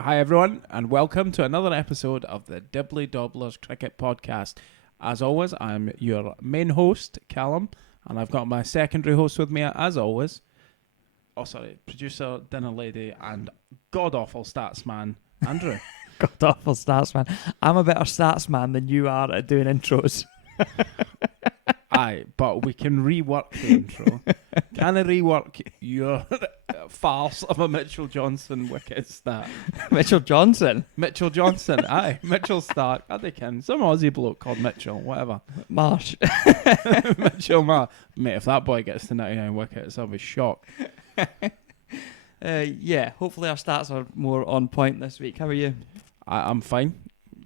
Hi everyone, and welcome to another episode of the Dibbly Dobblers Cricket Podcast. As always, I'm your main host, Callum, and I've got my secondary host with me, as always. Producer, dinner lady, and god-awful stats man, Andrew. God awful stats man. I'm a better stats man than you are at doing intros. Aye, but we can rework the intro. Can I rework your farce of a Mitchell Johnson wicket stat? Mitchell Johnson? Mitchell Johnson, aye. Mitchell Stark, they can. Some Aussie bloke called Mitchell, whatever. Marsh. Mitchell Marsh. Mate, if that boy gets to 99 wickets, I'll be shocked. Yeah, hopefully our stats are more on point this week. How are you? I'm fine.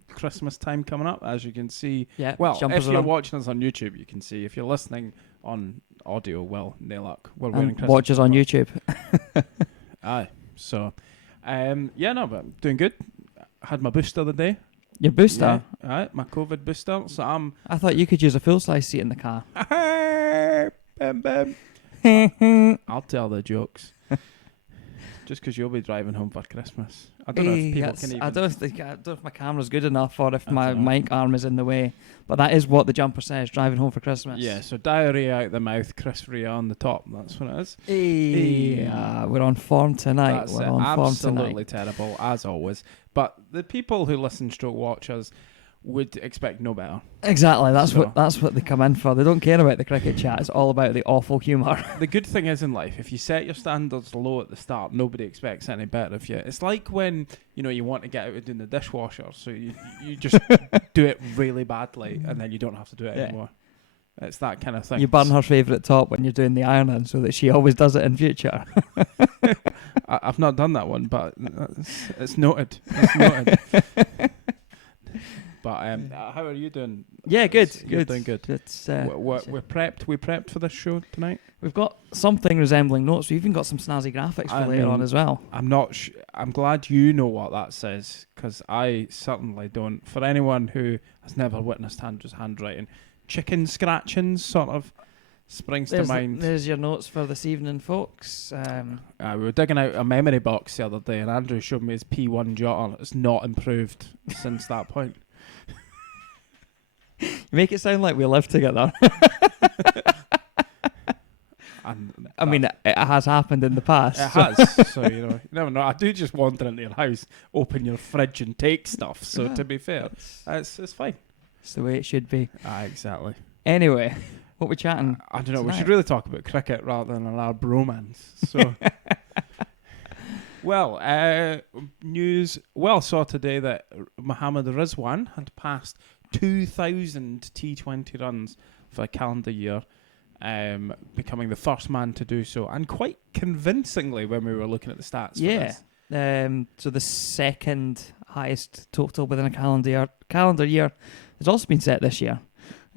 Christmas time coming up, as you can see. Yeah, Well, if you're on. watching us on YouTube, you can see. If you're listening on audio, well, no luck. We're wearing Christmas. Watch us on YouTube. Aye. So, but I'm doing good. Had my booster the day. Your booster? Yeah, aye, my COVID booster. So I thought you could use a full-size seat in the car. bam, bam. I'll tell the jokes. Just because you'll be driving home for Christmas. I don't know if people can even... I don't know if my camera's good enough or if my don't know. mic arm is in the way. But that is what the jumper says, driving home for Christmas. Yeah, so diarrhea out the mouth, Christmas on the top. That's what it is. We're on form tonight. That's We're it. on form Absolutely tonight. terrible, as always. But the people who listen stroke watch us would expect no better. Exactly, that's So- what they come in for. They don't care about the cricket chat. It's all about the awful humour. The good thing is in life, if you set your standards low at the start, nobody expects any better of you. It's like when you want to get out of doing the dishwasher, so you just do it really badly, and then you don't have to do it Yeah. anymore. It's that kind of thing. You burn her favourite top when you're doing the ironing so that she always does it in future. I've not done that one, but it's noted. It's noted. But how are you doing? Yeah, good. You're Good. doing good. It's, We're prepped. We prepped for this show tonight. we've got something resembling notes. We've even got some snazzy graphics for later on as well. I'm not. I'm glad you know what that says, because I certainly don't. For anyone who has never witnessed Andrew's handwriting, chicken scratchings sort of springs to mind. There's your notes for this evening, folks. We were digging out a memory box the other day, and Andrew showed me his P1 jotter. It's not improved since that point. You make it sound like we live together. And I mean, it has happened in the past. it has. So you never know. I do just wander into your house, open your fridge, and take stuff. So Yeah. to be fair, it's fine. It's the way it should be. Exactly. Anyway, what we chatting? I don't know. We tonight? should really talk about cricket rather than our bromance. So, well, news. Well, saw today that Mohammad Rizwan had passed 2,000 T20 runs for a calendar year, becoming the first man to do so, and quite convincingly when we were looking at the stats. Yeah. For this. So the second highest total within a calendar year has also been set this year.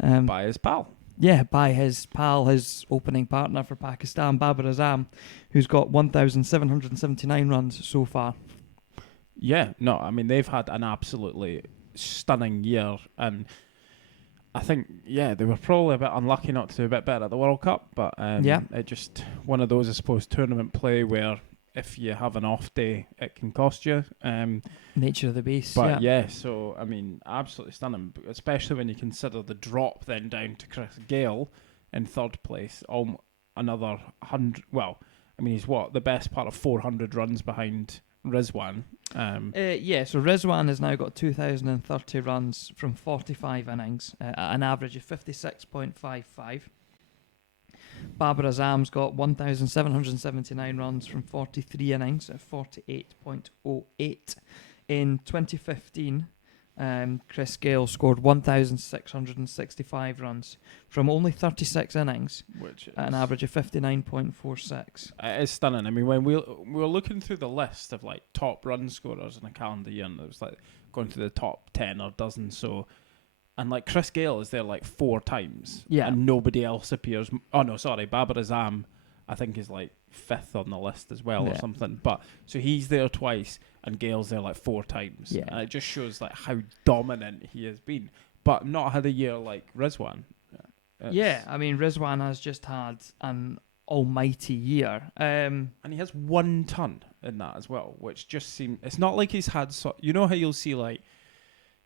By his pal. Yeah, by his pal, his opening partner for Pakistan, Babar Azam, who's got 1,779 runs so far. Yeah, no, I mean, they've had an absolutely stunning year, and I think, they were probably a bit unlucky not to do a bit better at the World Cup, but it just, one of those, I suppose, tournament play where if you have an off day, it can cost you. Nature of the beast. But so, I mean, absolutely stunning, especially when you consider the drop then down to Chris Gale in third place, another 100, well, I mean, he's the best part of 400 runs behind Rizwan. So Rizwan has now got 2,030 runs from 45 innings at an average of 56.55. Babar Azam's got 1,779 runs from 43 innings at 48.08. In 2015, Chris Gale scored 1,665 runs from only 36 innings Which is, at an average of 59.46. It is stunning. I mean, when we were looking through the list of like top run scorers in a calendar year, and it was like going through the top 10 or dozen, so, and like Chris Gale is there like 4 times, and nobody else appears. Oh no, sorry, Babar Azam, I think is like 5th on the list as well or something. But so he's there twice, and Gale's there like 4 times. Yeah. And it just shows like how dominant he has been, but not had a year like Rizwan. I mean, Rizwan has just had an almighty year. And he has 1 ton in that as well, which just seems... It's not like he's had... you know how you'll see, like,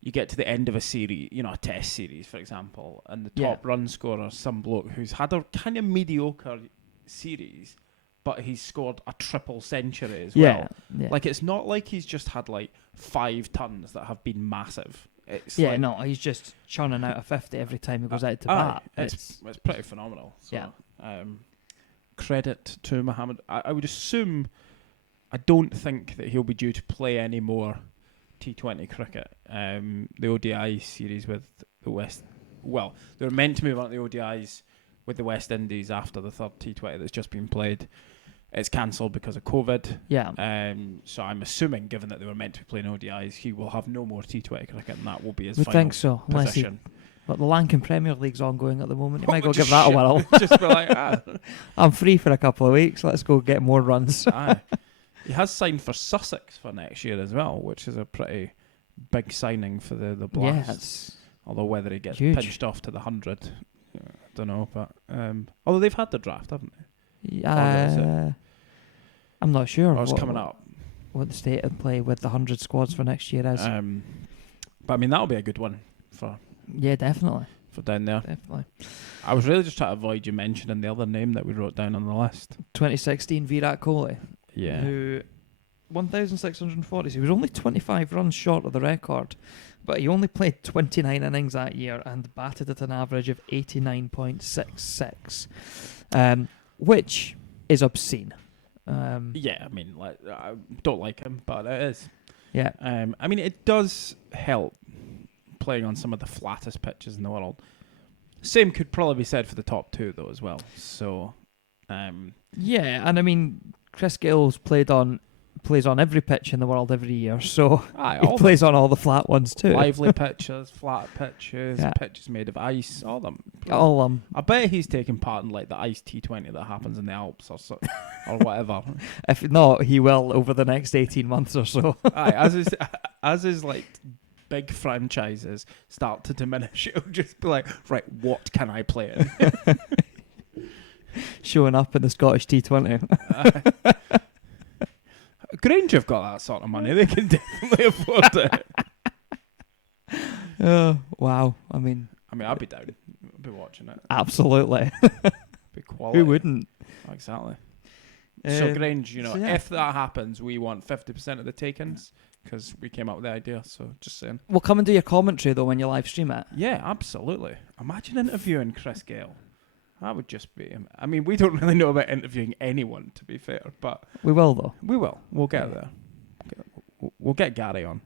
you get to the end of a series, you know, a test series, for example, and the top run scorer, some bloke who's had a kind of mediocre series, but he's scored a triple century as well. Yeah. Like, it's not like he's just had, like, 5 tons that have been massive. It's no, he's just churning out a 50 every time he goes out to bat. It's pretty phenomenal. So, credit to Mohammad. I would assume... I don't think that he'll be due to play any more T20 cricket. The ODI series with the West... Well, they were meant to move on to the ODIs with the West Indies after the third T20 that's just been played. It's cancelled because of COVID. Yeah. So I'm assuming, given that they were meant to be playing ODIs, he will have no more T20 cricket, and that will be his final think so, position. But the Lankan Premier League's ongoing at the moment. You might go give that a whirl. Just be like, I'm free for a couple of weeks. Let's go get more runs. Aye. He has signed for Sussex for next year as well, which is a pretty big signing for the Blast. Yeah, although whether he gets huge. pinched off to the 100, I don't know. But although they've had the draft, haven't they? I'm not sure. Or it's coming up. What the state of play with the 100 squads for next year is. But I mean, that'll be a good one for. Yeah, definitely. For down there. Definitely. I was really just trying to avoid you mentioning the other name that we wrote down on the list. 2016 Virat Kohli. Yeah. Who 1,640. So he was only 25 runs short of the record, but he only played 29 innings that year and batted at an average of 89.66, which is obscene. Yeah, I mean, like, I don't like him, but it is. Yeah. I mean, it does help playing on some of the flattest pitches in the world. Same could probably be said for the top two, though, as well. So, yeah, and I mean, Chris Gale's plays on every pitch in the world every year, so he plays on all the flat ones too. Lively pitches, flat pitches, pitches made of ice, all of them. All of them. I bet he's taking part in like the ice T20 that happens in the Alps or or whatever. If not, he will over the next 18 months or so. Aye, as his like big franchises start to diminish, it'll just be like, right, what can I play in? Showing up in the Scottish T20. Grange have got that sort of money. They can definitely afford it. Oh, wow. I mean, I'd be down. I'd be watching it. Absolutely. Be quality. Who wouldn't? Exactly. So Grange, if that happens, we want 50% of the take-ins because we came up with the idea. So just saying. We'll come and do your commentary though when you live stream it. Yeah, absolutely. Imagine interviewing Chris Gale. That would just be... I mean, we don't really know about interviewing anyone, to be fair, but... We will, though. We will. We'll get there. We'll get Gary on.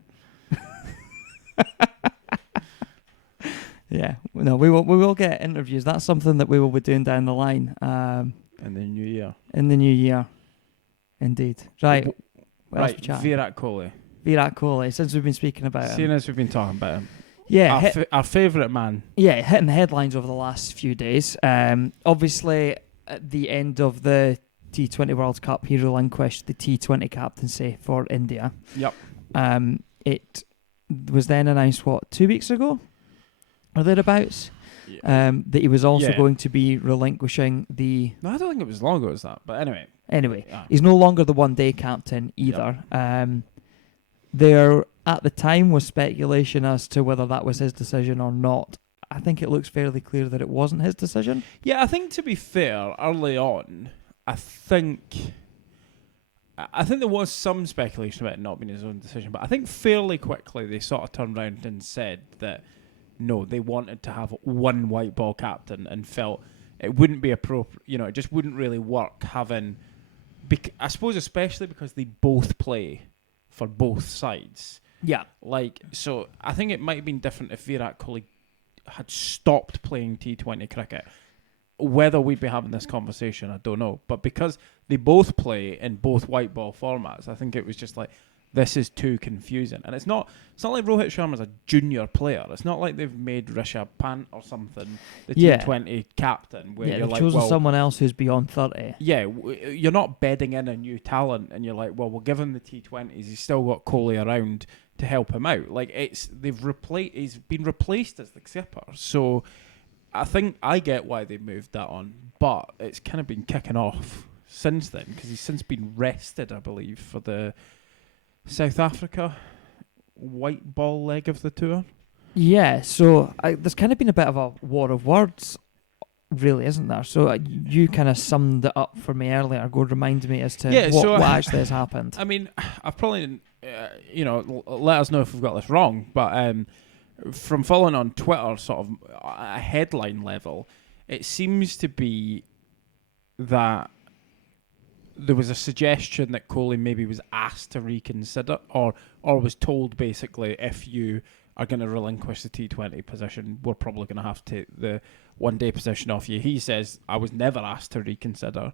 Yeah. No, we will get interviews. That's something that we will be doing down the line. In the new year. In the new year. Indeed. Right. Right, Virat Kohli. Virat Kohli, since we've been speaking about him. Seeing as we've been talking about him. Yeah, our favourite man. Yeah, hitting the headlines over the last few days. Obviously, at the end of the T20 World Cup, he relinquished the T20 captaincy for India. Yep. It was then announced, 2 weeks ago? Or thereabouts? Yeah. That he was also going to be relinquishing the... No, I don't think it was as long ago as that, but anyway. He's no longer the one-day captain either. Yep. There, at the time, was speculation as to whether that was his decision or not. I think it looks fairly clear that it wasn't his decision. Yeah, I think to be fair, early on, I think there was some speculation about it not being his own decision, but I think fairly quickly they sort of turned around and said that no, they wanted to have one white ball captain and felt it wouldn't be appropriate. It just wouldn't really work having. I suppose especially because they both play for both sides. Yeah. So I think it might have been different if Virat Kohli had stopped playing T20 cricket. Whether we'd be having this conversation, I don't know. But because they both play in both white ball formats, I think it was just like, this is too confusing. And it's not like Rohit Sharma's a junior player. It's not like they've made Rishabh Pant or something the T20 captain. Where you're they've like, chosen someone else who's beyond 30. Yeah, you're not bedding in a new talent and you're like, well, we'll give him the T20s. He's still got Kohli around to help him out. He's been replaced as the skipper. So I think I get why they moved that on, but it's kind of been kicking off since then because he's since been rested, I believe, for the South Africa white ball leg of the tour. Yeah, so there's kind of been a bit of a war of words, really, isn't there? So you kind of summed it up for me earlier. Go remind me as to what actually has happened. I mean, I've probably, let us know if we've got this wrong, but from following on Twitter, sort of a headline level, it seems to be that there was a suggestion that Kohli maybe was asked to reconsider or was told basically, if you are going to relinquish the T20 position, we're probably going to have to take the one-day position off you. He says, I was never asked to reconsider.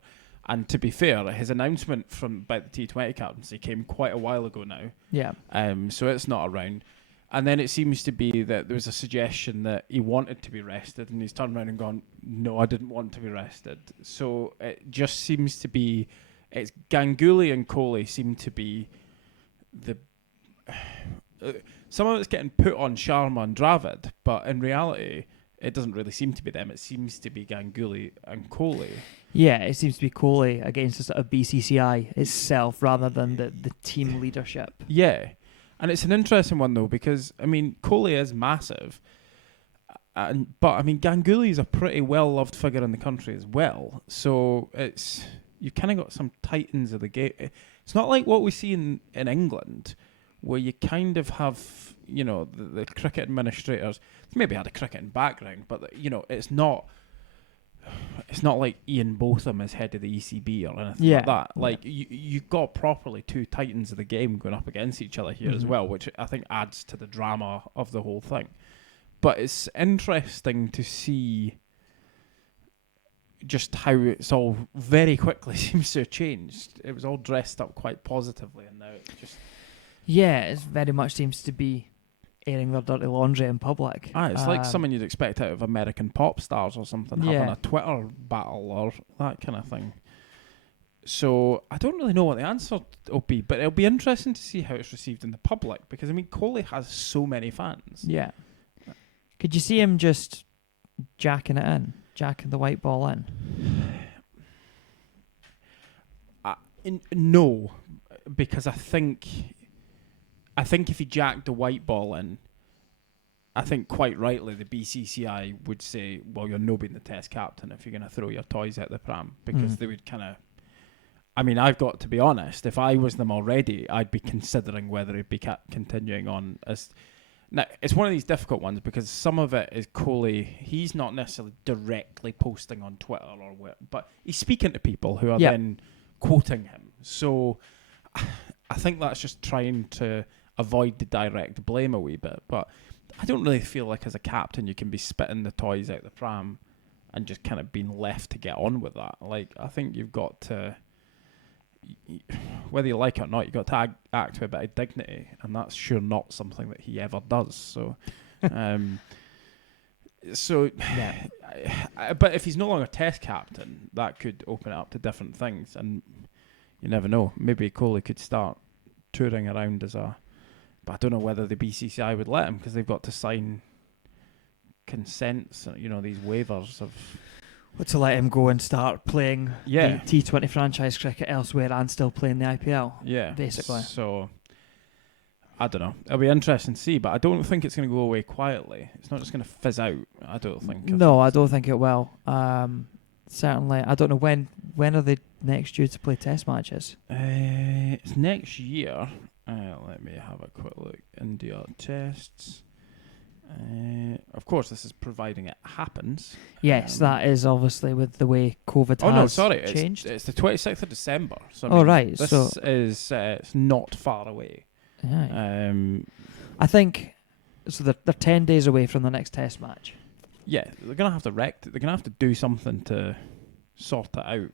And to be fair, his announcement about the T20 captaincy came quite a while ago now. Yeah. So it's not around. And then it seems to be that there was a suggestion that he wanted to be rested, and he's turned around and gone, no, I didn't want to be rested. So it just seems to be, it's Ganguly and Kohli seem to be the... some of it's getting put on Sharma and Dravid, but in reality, it doesn't really seem to be them. It seems to be Ganguly and Kohli. Yeah, it seems to be Kohli against the sort of BCCI itself rather than the team leadership. Yeah. And it's an interesting one, though, because, I mean, Kohli is massive. But, I mean, Ganguly is a pretty well-loved figure in the country as well. So you've kind of got some titans of the game. It's not like what we see in England, where you kind of have, the cricket administrators. They maybe had a cricketing background, but, it's not like Ian Botham is head of the ECB or anything like that. Like, you've got properly two titans of the game going up against each other here as well, which I think adds to the drama of the whole thing. But it's interesting to see just how it's all very quickly seems to have changed. It was all dressed up quite positively, and now it's just... Yeah, it very much seems to be airing their dirty laundry in public. It's like something you'd expect out of American pop stars or something, having a Twitter battle or that kind of thing. So I don't really know what the answer will be, but it'll be interesting to see how it's received in the public, because, I mean, Kohli has so many fans. Yeah. Could you see him just jacking the white ball in? No, because I think if he jacked the white ball in, I think quite rightly the BCCI would say, well, you're no being the test captain if you're going to throw your toys out the pram, because they would kind of... I mean, I've got to be honest, if I was them already, I'd be considering whether he'd be continuing on as... Now, it's one of these difficult ones because some of it is Kohli. He's not necessarily directly posting on Twitter or what, but he's speaking to people who are then quoting him. So I think that's just trying to avoid the direct blame a wee bit. But I don't really feel like as a captain you can be spitting the toys out the pram and just kind of being left to get on with that. Like, I think you've got to... whether you like it or not, you've got to act with a bit of dignity, and that's sure not something that he ever does. So, but if he's no longer test captain, that could open it up to different things, and you never know. Maybe Kohli could start touring around as a... But I don't know whether the BCCI would let him, because they've got to sign consents, these waivers of... To let him go and start playing the T20 franchise cricket elsewhere and still playing the IPL. Yeah, basically. So, I don't know. It'll be interesting to see, but I don't think it's going to go away quietly. It's not just going to fizz out, I don't think. No, I don't think it will. Certainly, I don't know when are they next due to play test matches? It's next year. Let me have a quick look. India tests. Of course, this is providing it happens. Yes, that is obviously with the way COVID has changed. It's the 26th of December. So this is it's not far away. Yeah. I think so. They're 10 days away from the next Test match. Yeah, they're gonna have to They're gonna have to do something to sort it out.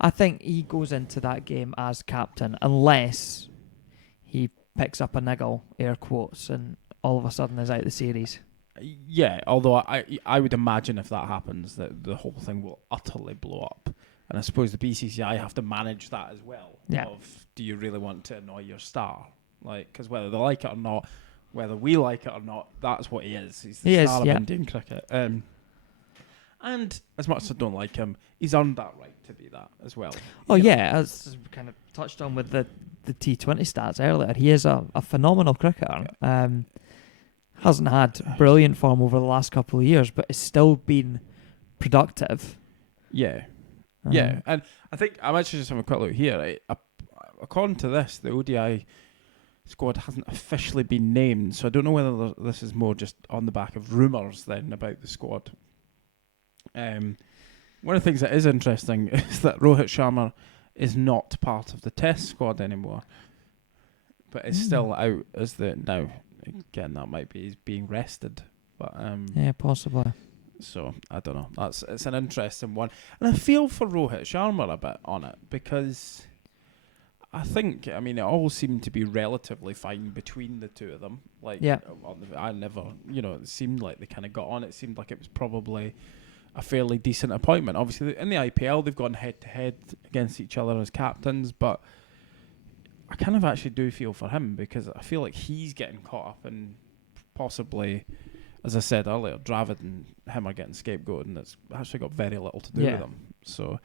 I think he goes into that game as captain unless he picks up a niggle, air quotes, and all of a sudden is out of the series. Yeah, although I would imagine if that happens that the whole thing will utterly blow up. And I suppose the BCCI have to manage that as well. Yeah. Of, do you really want to annoy your star? Like, because whether they like it or not, whether we like it or not, that's what he is. He's He the is, star of yeah. Indian cricket. And as much as I don't like him, he's earned that right to be that as well. Oh, You know? yeah, as we kind of touched on with the T20 stats earlier, he is a phenomenal cricketer. Hasn't had brilliant form over the last couple of years, but has still been productive. Yeah. Yeah, and I think I'm actually just having a quick look here. Right? According to this, the ODI squad hasn't officially been named, so I don't know whether this is more just on the back of rumours then about the squad. One of the things that is interesting is that Rohit Sharma is not part of the Test squad anymore, but is still out as the now. Again, that might be he's being rested, but yeah, possibly. So I don't know. It's an interesting one, and I feel for Rohit Sharma a bit on it because I think it all seemed to be relatively fine between the two of them. Like, yeah, I never, it seemed like they kind of got on. It seemed like it was probably a fairly decent appointment. Obviously, in the IPL, they've gone head to head against each other as captains, but I kind of actually do feel for him because I feel like he's getting caught up in possibly, as I said earlier, Dravid and him are getting scapegoated, and it's actually got very little to do with them. So,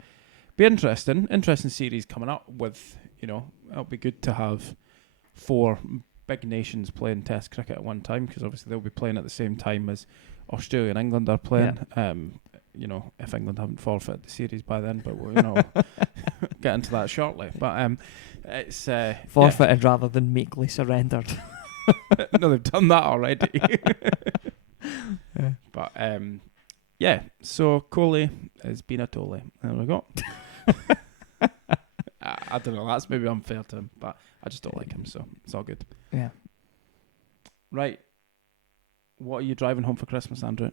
be interesting series coming up with, it'll be good to have 4 big nations playing Test cricket at one time because obviously they'll be playing at the same time as Australia and England are playing. Yeah. If England haven't forfeited the series by then, but we'll, get into that shortly. But it's forfeited rather than meekly surrendered. No, they've done that already. But so Kohli has been a Tolly. There we go. I don't know. That's maybe unfair to him, but I just don't like him, so it's all good. Yeah. Right. What are you driving home for Christmas, Andrew?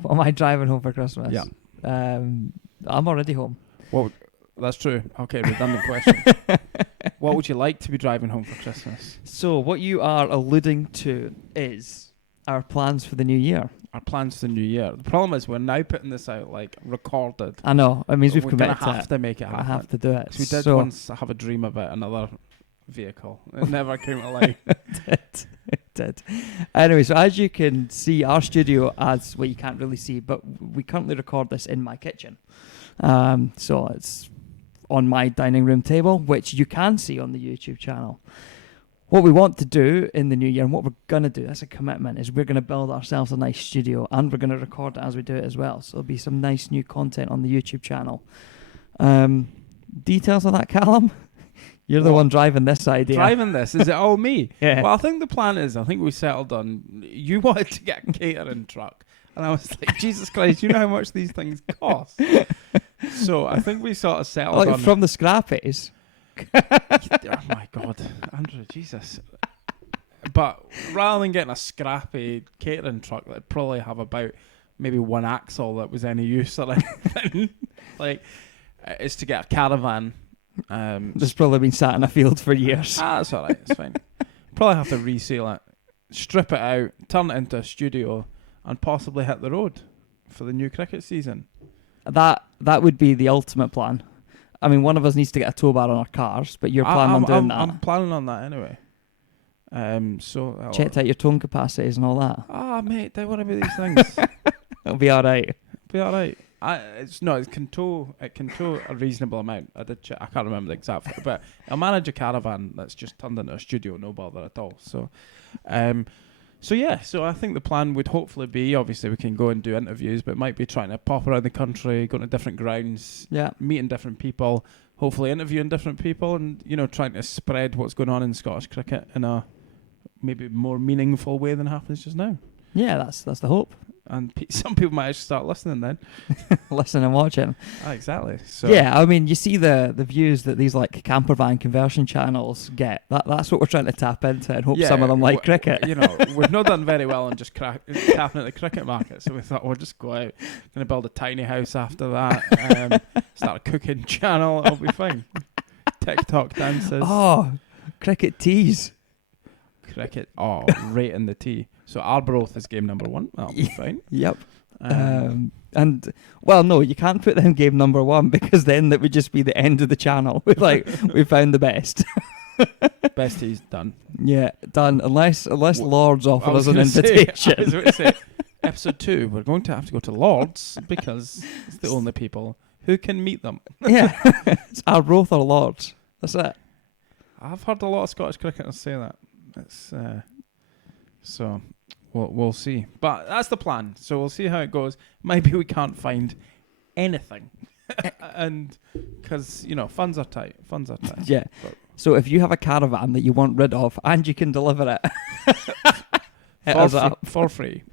What am I driving home for Christmas? Yeah. I'm already home. Well, that's true. Okay, redundant question. What would you like to be driving home for Christmas? So what you are alluding to is our plans for the new year. Our plans for the new year. The problem is we're now putting this out recorded. I know. It means we've committed to it. We have to make it happen. I have to do it. We did once have a dream about another vehicle. It never came to life. It did. Anyway, so as you can see, our studio, you can't really see, but we currently record this in my kitchen. So it's on my dining room table, which you can see on the YouTube channel. What we want to do in the new year, and what we're going to do, that's a commitment, is we're going to build ourselves a nice studio, and we're going to record it as we do it as well. So there'll be some nice new content on the YouTube channel. Details of that, Callum? You're the one driving this idea. Driving this? Is it all me? Yeah. Well, I think the plan is, we settled on, you wanted to get a catering truck. And I was like, Jesus Christ, you know how much these things cost? So I think we sort of settled on... From the scrappies? Oh my God, Andrew, Jesus. But rather than getting a scrappy catering truck that'd probably have about maybe one axle that was any use or anything, it's to get a caravan. That's probably been sat in a field for years. That's alright, it's fine. Probably have to reseal it, strip it out, turn it into a studio, and possibly hit the road for the new cricket season. That would be the ultimate plan. I mean, one of us needs to get a tow bar on our cars, but you're planning on doing that. I'm planning on that anyway. So checked out your towing capacities and all that. Mate, don't worry about these things. It'll be all right. Be all right. It can tow a reasonable amount. I did check. I can't remember the exact figure, but I'll manage a caravan that's just turned into a studio, no bother at all. So, so I think the plan would hopefully be, obviously we can go and do interviews, but it might be trying to pop around the country, going to different grounds, meeting different people, hopefully interviewing different people, and trying to spread what's going on in Scottish cricket in a maybe more meaningful way than happens just now. Yeah, that's the hope. And some people might actually start listening then. Listening and watching. Exactly. So yeah, I mean, you see the views that these camper van conversion channels get. That's what we're trying to tap into and hope some of them like cricket. We've not done very well on just tapping into the cricket market, so we thought we'll just go out, going to build a tiny house after that, start a cooking channel, it'll be fine. TikTok dances. Oh, cricket teas. Cricket. Oh, right in the tea. So Arbroath is game number 1. That'll be fine. Yep. No, you can't put them game number 1 because then that would just be the end of the channel. We found the best. Best tea's done. Yeah, done. Unless Lords offer I was us an gonna say- invitation. I was going to say, episode 2, we're going to have to go to Lords because it's the only people who can meet them. Yeah, it's Arbroath or Lords. That's it. I've heard a lot of Scottish cricketers say that. It's so we'll see. But that's the plan. So we'll see how it goes. Maybe we can't find anything, and because funds are tight. Yeah. But So if you have a caravan that you want rid of and you can deliver it, hit us up. for free.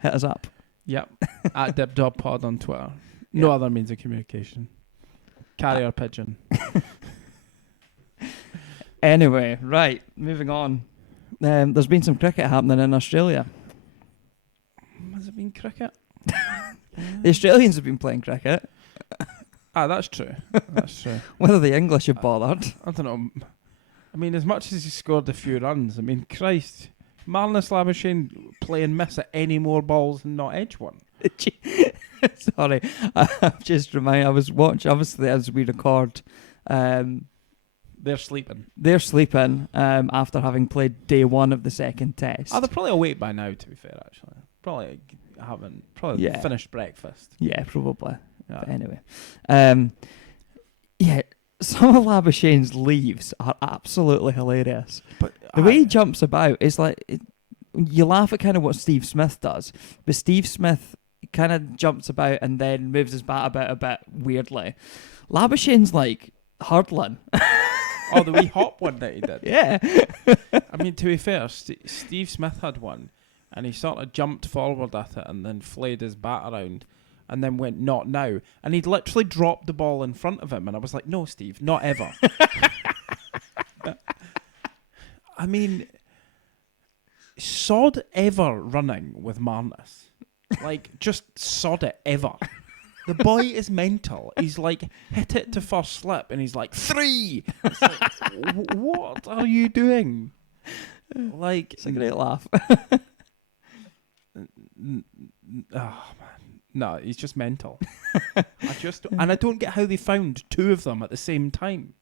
Hit us up. Yep. At DibDobPod on Twitter. No other means of communication. Carrier pigeon. Anyway, right, moving on. There's been some cricket happening in Australia. Has it been cricket? The Australians have been playing cricket. That's true. That's true. Whether the English have bothered. I don't know. I mean, as much as he scored a few runs, I mean, Christ, Marnus Labuschagne playing miss at any more balls and not edge one. Sorry, I've just reminded. I was watching, obviously, as we record. They're sleeping. They're sleeping after having played day one of the second test. They're probably awake by now, to be fair, actually. Probably finished breakfast. Yeah, probably. Yeah. But anyway. Some of Labuschagne's leaves are absolutely hilarious. But the way he jumps about is like... you laugh at kind of what Steve Smith does, but Steve Smith kind of jumps about and then moves his bat about a bit weirdly. Labuschagne's like hurdling. Oh, the wee hop one that he did. Yeah. I mean, to be fair, Steve Smith had one, and he sort of jumped forward at it and then flayed his bat around and then went, not now. And he'd literally dropped the ball in front of him, and I was like, no, Steve, not ever. I mean, sod ever running with Marnus. Like, just sod it ever. The boy is mental. He's like, hit it to first slip, and he's like, 3! It's like, what are you doing? Like, It's a great laugh. Oh, man. No, he's just mental. I don't get how they found 2 of them at the same time.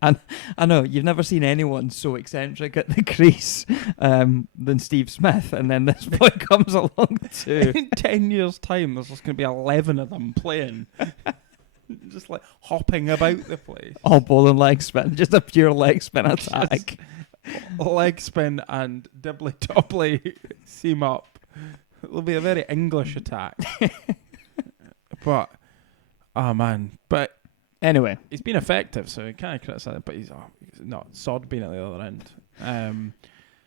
And I know you've never seen anyone so eccentric at the crease than Steve Smith, and then this boy comes along too. In 10 years' time, there's just going to be 11 of them playing. Just like hopping about the place. All ball and leg spin, just a pure leg spin attack. Leg spin and dibbly dobbly seam up. It'll be a very English attack. But, oh man. But anyway, he's been effective, so you can't criticise him, but he's not sod being at the other end.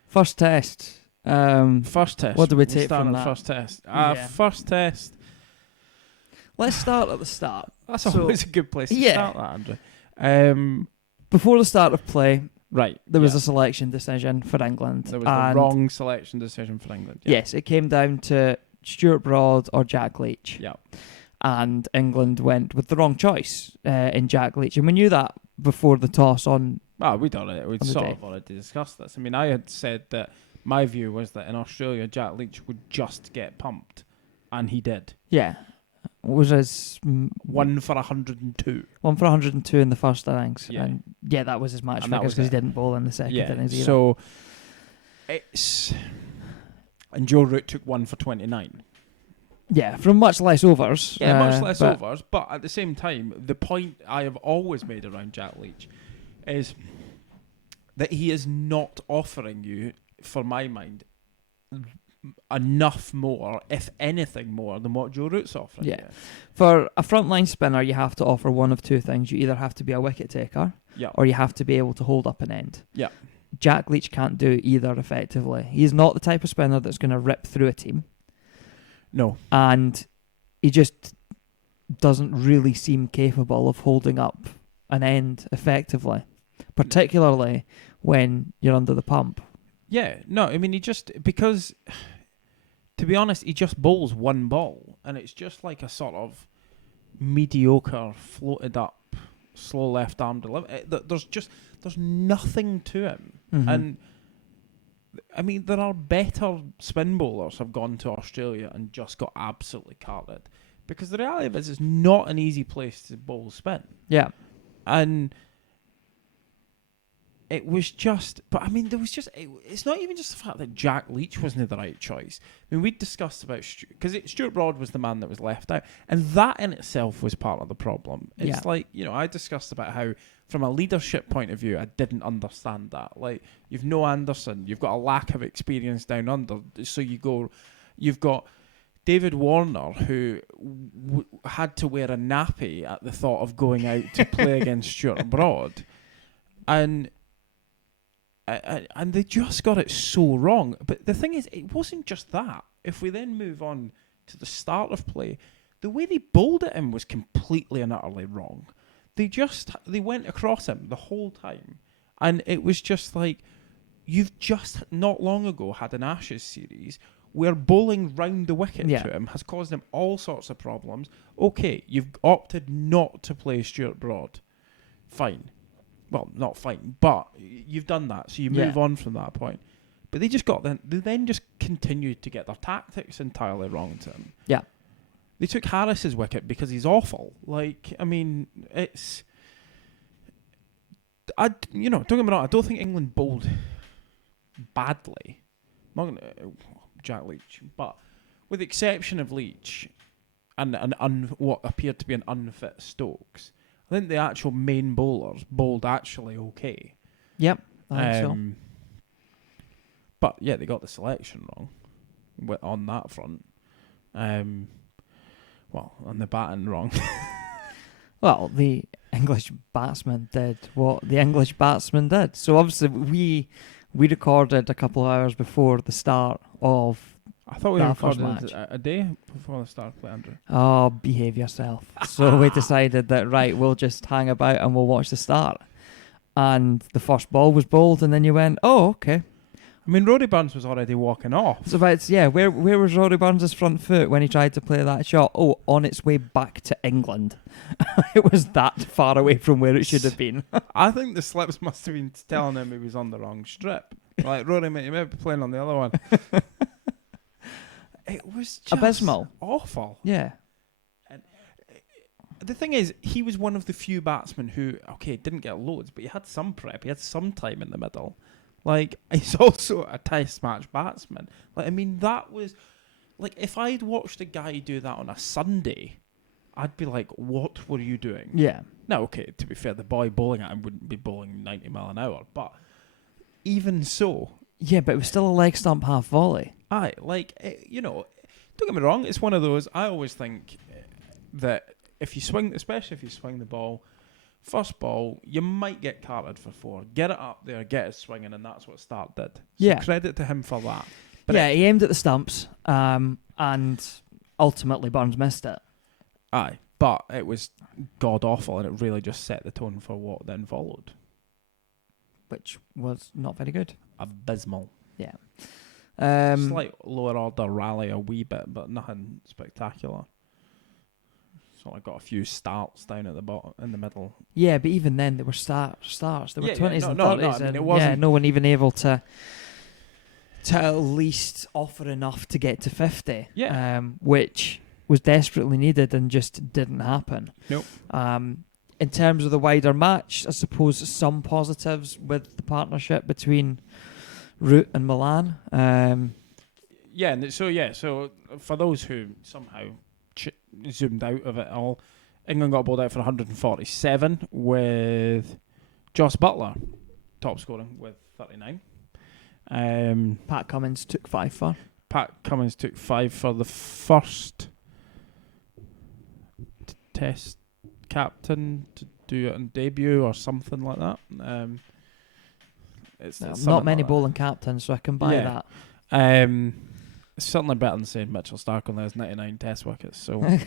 first test. First test. What do we take from that? First test. Yeah. First test. Let's start at the start. That's always a good place to start that, Andrew. Before the start of play, right, there was a selection decision for England. There was the wrong selection decision for England. Yeah. Yes, it came down to Stuart Broad or Jack Leach. Yeah. And England went with the wrong choice in Jack Leach. And we knew that before the toss on... Well, we'd sort of already discussed this. I mean, I had said that my view was that in Australia, Jack Leach would just get pumped. And he did. Yeah. Was his... 1 for 102. 1 for 102 in the first innings. Yeah. And yeah, that was his match And figures because he didn't bowl in the second innings either. So, it's... And Joe Root took 1 for 29. Yeah, from much less overs. Yeah, much less overs. But at the same time, the point I have always made around Jack Leach is that he is not offering you, for my mind, enough more, if anything more, than what Joe Root's offering. Yeah. For a frontline spinner, you have to offer one of two things. You either have to be a wicket taker, or you have to be able to hold up an end. Yeah. Jack Leach can't do either effectively. He's not the type of spinner that's going to rip through a team. No. And he just doesn't really seem capable of holding up an end effectively, particularly when you're under the pump. Yeah, no, I mean, because, to be honest, he just bowls one ball, and it's just like a sort of mediocre, floated up, slow left arm delivery. There's nothing to him. Mm-hmm. And, I mean, there are better spin bowlers have gone to Australia and just got absolutely carted. Because the reality of it is, it's not an easy place to bowl spin. Yeah. And it was just, but I mean, there was just, it's not even just the fact that Jack Leach wasn't the right choice. I mean, we discussed about, because Stuart Broad was the man that was left out, and that in itself was part of the problem. It's like, I discussed about how, from a leadership point of view, I didn't understand that. Like, you've no Anderson, you've got a lack of experience down under, so you've got David Warner, who had to wear a nappy at the thought of going out to play against Stuart Broad. And they just got it so wrong. But the thing is, it wasn't just that. If we then move on to the start of play, the way they bowled at him was completely and utterly wrong. They went across him the whole time. And it was just like, you've just not long ago had an Ashes series where bowling round the wicket to him has caused him all sorts of problems. Okay, you've opted not to play Stuart Broad. Fine. Well, not fine, but you've done that, so you move on from that point. But they then just continued to get their tactics entirely wrong to him. Yeah. They took Harris's wicket because he's awful. Like, I mean, don't get me wrong, I don't think England bowled badly. I'm not gonna Jack Leach, but with the exception of Leach and what appeared to be an unfit Stokes, I think the actual main bowlers bowled actually okay. Yep, I think so. But yeah, they got the selection wrong on that front. Well, on the batting wrong. Well, the English batsman did what the English batsman did. So obviously we recorded a couple of hours before the start of I thought we recorded match. A day before the start of play, Andrew. Oh, behave yourself. So we decided that, right, we'll just hang about and we'll watch the start. And the first ball was bowled, and then you went, oh, okay. I mean, Rory Burns was already walking off. So where was Rory Burns' front foot when he tried to play that shot? Oh, on its way back to England. It was that far away from where it should have been. I think the slips must have been telling him he was on the wrong strip. Like, Rory, mate, you may be playing on the other one. It was just abysmal. Awful. Yeah. And the thing is, he was one of the few batsmen who, didn't get loads, but he had some prep. He had some time in the middle. Like, he's also a test match batsman. Like, I mean, that was... Like, if I'd watched a guy do that on a Sunday, I'd be like, what were you doing? Yeah. Now, to be fair, the boy bowling at him wouldn't be bowling 90 mile an hour, but even so... Yeah, but it was still a leg stump half volley. Aye, like, don't get me wrong, it's one of those, I always think that if you swing, especially if you swing the ball, first ball, you might get carted for 4. Get it up there, get it swinging, and that's what Stark did. So credit to him for that. But he aimed at the stumps, and ultimately Burns missed it. Aye, but it was god-awful, and it really just set the tone for what then followed. Which was not very good. Abysmal. Yeah. Slight lower order rally a wee bit, but nothing spectacular. So I got a few starts down at the bottom, in the middle. Yeah, but even then, there were starts. There were 20s and 30s. No, I mean, it wasn't... no one even able to at least offer enough to get to 50. Yeah. Which was desperately needed and just didn't happen. Nope. In terms of the wider match, I suppose some positives with the partnership between Root and Milan. So for those who somehow zoomed out of it all, England got bowled out for 147 with Joss Butler top scoring with 39. Pat Cummins took 5 for. Pat Cummins took 5 for the first test captain to do it on debut or something like that. It's not many bowling captains, so I can buy that. It's certainly better than saying Mitchell Stark only has 99 test wickets. So we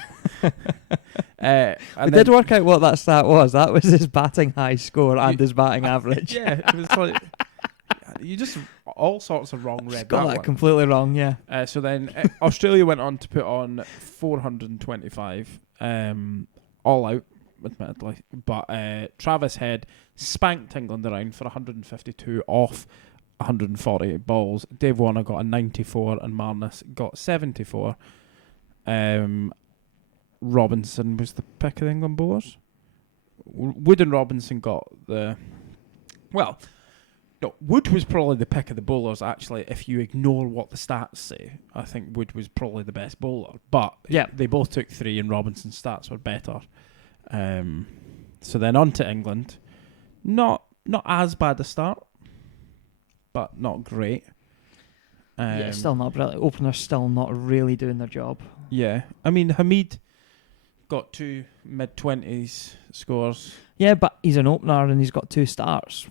did work out what that stat was. That was his batting high score and his batting average. Yeah, it was like you just all sorts of wrong read. Got that completely wrong. Yeah. So then Australia went on to put on 425, all out, admittedly, but Travis Head spanked England around for 152 off 140 balls. Dave Warner got a 94 and Marnus got 74. Robinson was the pick of the England bowlers. Wood and Robinson got the... Well, No, Wood was probably the pick of the bowlers, actually, if you ignore what the stats say. I think Wood was probably the best bowler. But they both took 3 and Robinson's stats were better. So then on to England. Not as bad a start, but not great. Still not brilliant. Openers still not really doing their job. Yeah. I mean, Hamid got 2 mid-20s scores. Yeah, but he's an opener and he's got 2 starts.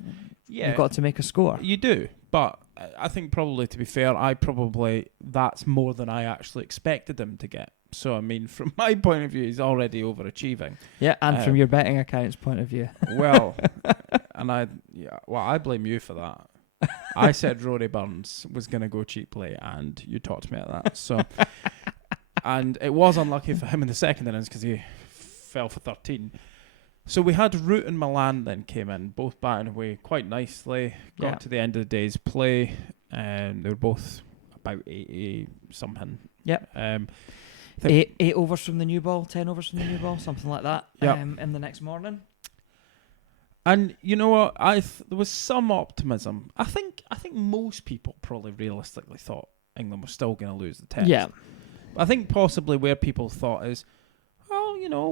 Yeah. You've got to make a score. You do, but I think probably, to be fair, that's more than I actually expected him to get. So, I mean, from my point of view, he's already overachieving. Yeah, and from your betting account's point of view. Well, I blame you for that. I said Rory Burns was going to go cheaply, and you talked me at that. So, and it was unlucky for him in the second innings because he fell for 13. So we had Root and Milan then came in, both batting away quite nicely. Got to the end of the day's play, and they were both about 80 something. Yep. 8 overs from the new ball, 10 overs from the new ball, something like that. Yep. In the next morning. And you know what? There was some optimism. I think most people probably realistically thought England was still going to lose the test. Yeah. I think possibly where people thought is,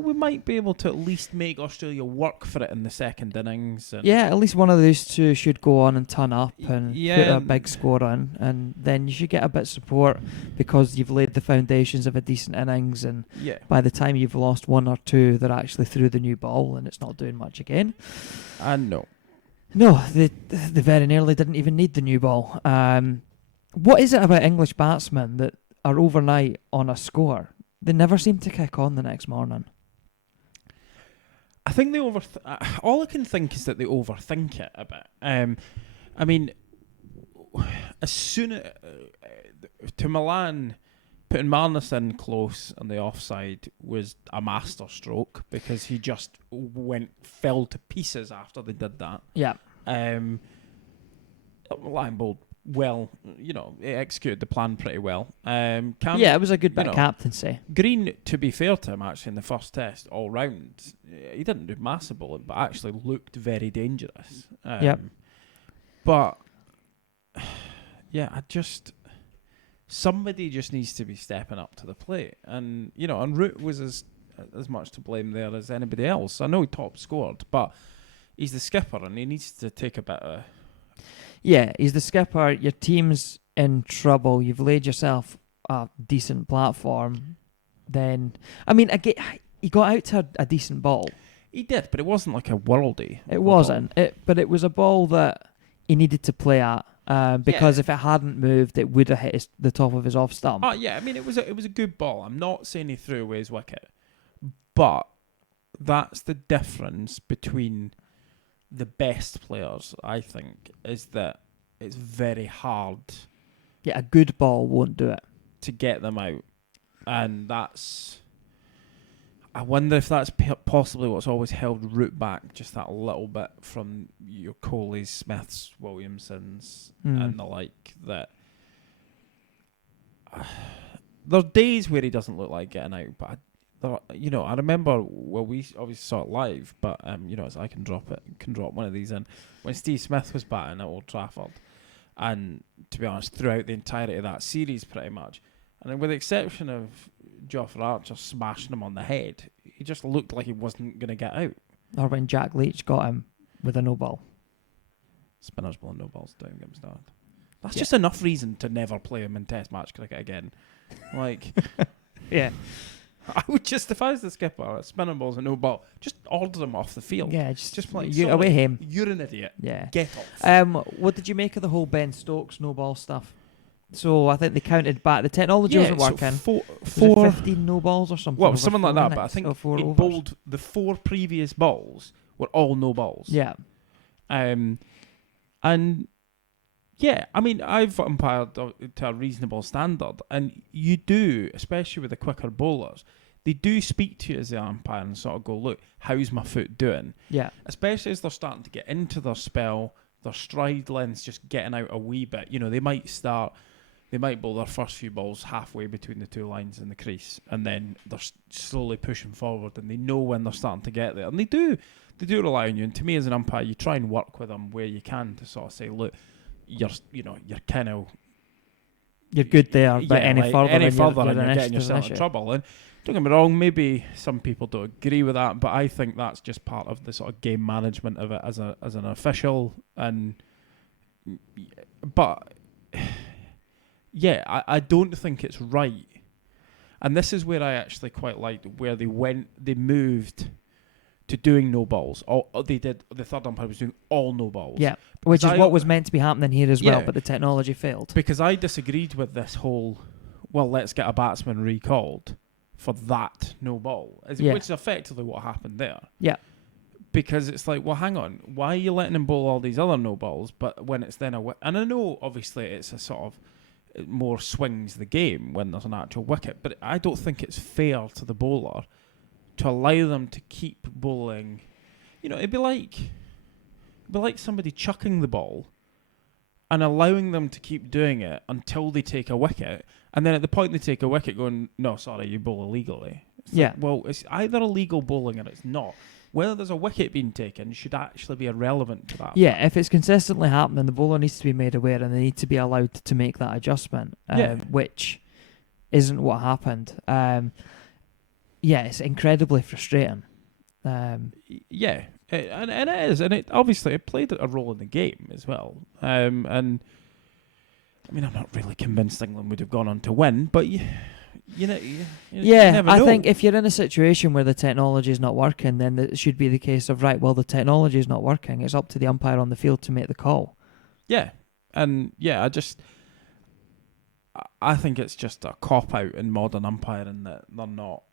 we might be able to at least make Australia work for it in the second innings. And at least one of those two should go on and turn up and put a big score in, and then you should get a bit of support because you've laid the foundations of a decent innings, and by the time you've lost 1 or 2, they're actually through the new ball and it's not doing much again. And no, they very nearly didn't even need the new ball. What is it about English batsmen that are overnight on a score? They never seem to kick on the next morning. I think they all I can think is that they overthink it a bit. I mean, as soon as to Milan, putting Marnus in close on the offside was a masterstroke because he just fell to pieces after they did that. Yeah. Milan bowled well, he executed the plan pretty well. Cam, it was a good bit of captaincy. Green, to be fair to him, actually in the first test, all round, he didn't do massive bowling, but actually looked very dangerous. But somebody just needs to be stepping up to the plate, and and Root was as much to blame there as anybody else. I know he top scored, but he's the skipper, and he needs to take a bit of. Yeah, he's the skipper. Your team's in trouble. You've laid yourself a decent platform. Then, I mean, he got out to a decent ball. He did, but it wasn't like a worldie. It wasn't. But it was a ball that he needed to play at because if it hadn't moved, it would have hit the top of his off stump. Oh yeah, I mean, it was a good ball. I'm not saying he threw away his wicket, but that's the difference between the best players, I think, is that it's very hard. Yeah, a good ball won't do it. To get them out. And I wonder if that's possibly what's always held Root back, just that little bit from your Kohlis, Smiths, Williamsons, and the like. That there are days where he doesn't look like getting out, but I remember, we obviously saw it live, but so I can drop one of these in. When Steve Smith was batting at Old Trafford, and to be honest, throughout the entirety of that series, pretty much, and with the exception of Jofra Archer smashing him on the head, he just looked like he wasn't going to get out. Or when Jack Leach got him with a no ball. Spinners bowling no balls, don't get him started. That's just enough reason to never play him in Test match cricket again. Yeah. I would just, if I was the skipper, spinning balls and no ball, just order them off the field. Yeah, just like away him. You're an idiot. Yeah. Get off. What did you make of the whole Ben Stokes no ball stuff? So I think they counted back. The technology wasn't working. Four 15 no balls or something. Well, something like that. But I think it bowled the 4 previous balls were all no balls. Yeah. And yeah, I mean, I've umpired to a reasonable standard, and you do, especially with the quicker bowlers, they do speak to you as the umpire and sort of go, look, how's my foot doing? Yeah. Especially as they're starting to get into their spell, their stride length's just getting out a wee bit. They might start they might bowl their first few balls halfway between the two lines in the crease, and then they're slowly pushing forward, and they know when they're starting to get there, and they do rely on you. And to me, as an umpire, you try and work with them where you can to sort of say, look, you're kind of you're good there, but any further, and you're getting yourself in trouble. And don't get me wrong, maybe some people don't agree with that, but I think that's just part of the sort of game management of it as an official. But yeah, I don't think it's right. And this is where I actually quite liked where they moved to doing no balls. They did, the third umpire was doing all no balls. Yeah, which is what was meant to be happening here as well, but the technology failed. Because I disagreed with this whole, well, let's get a batsman recalled for that no ball, which is effectively what happened there. Yeah. Because it's like, well, hang on, why are you letting him bowl all these other no balls, but when it's then and I know, obviously, it's a sort of, it more swings the game when there's an actual wicket, but I don't think it's fair to the bowler to allow them to keep bowling. It'd be like somebody chucking the ball and allowing them to keep doing it until they take a wicket, and then at the point they take a wicket going, no, sorry, you bowl illegally. It's like, well, it's either illegal bowling or it's not. Whether there's a wicket being taken should actually be irrelevant to that. Yeah, if it's consistently happening, the bowler needs to be made aware and they need to be allowed to make that adjustment, which isn't what happened. It's incredibly frustrating. And it is, and it obviously it played a role in the game as well. And I mean, I'm not really convinced England would have gone on to win, but you never know. I think if you're in a situation where the technology is not working, then it should be the case of, right, well, the technology is not working. It's up to the umpire on the field to make the call. Yeah, and I think it's just a cop out in modern umpiring that they're not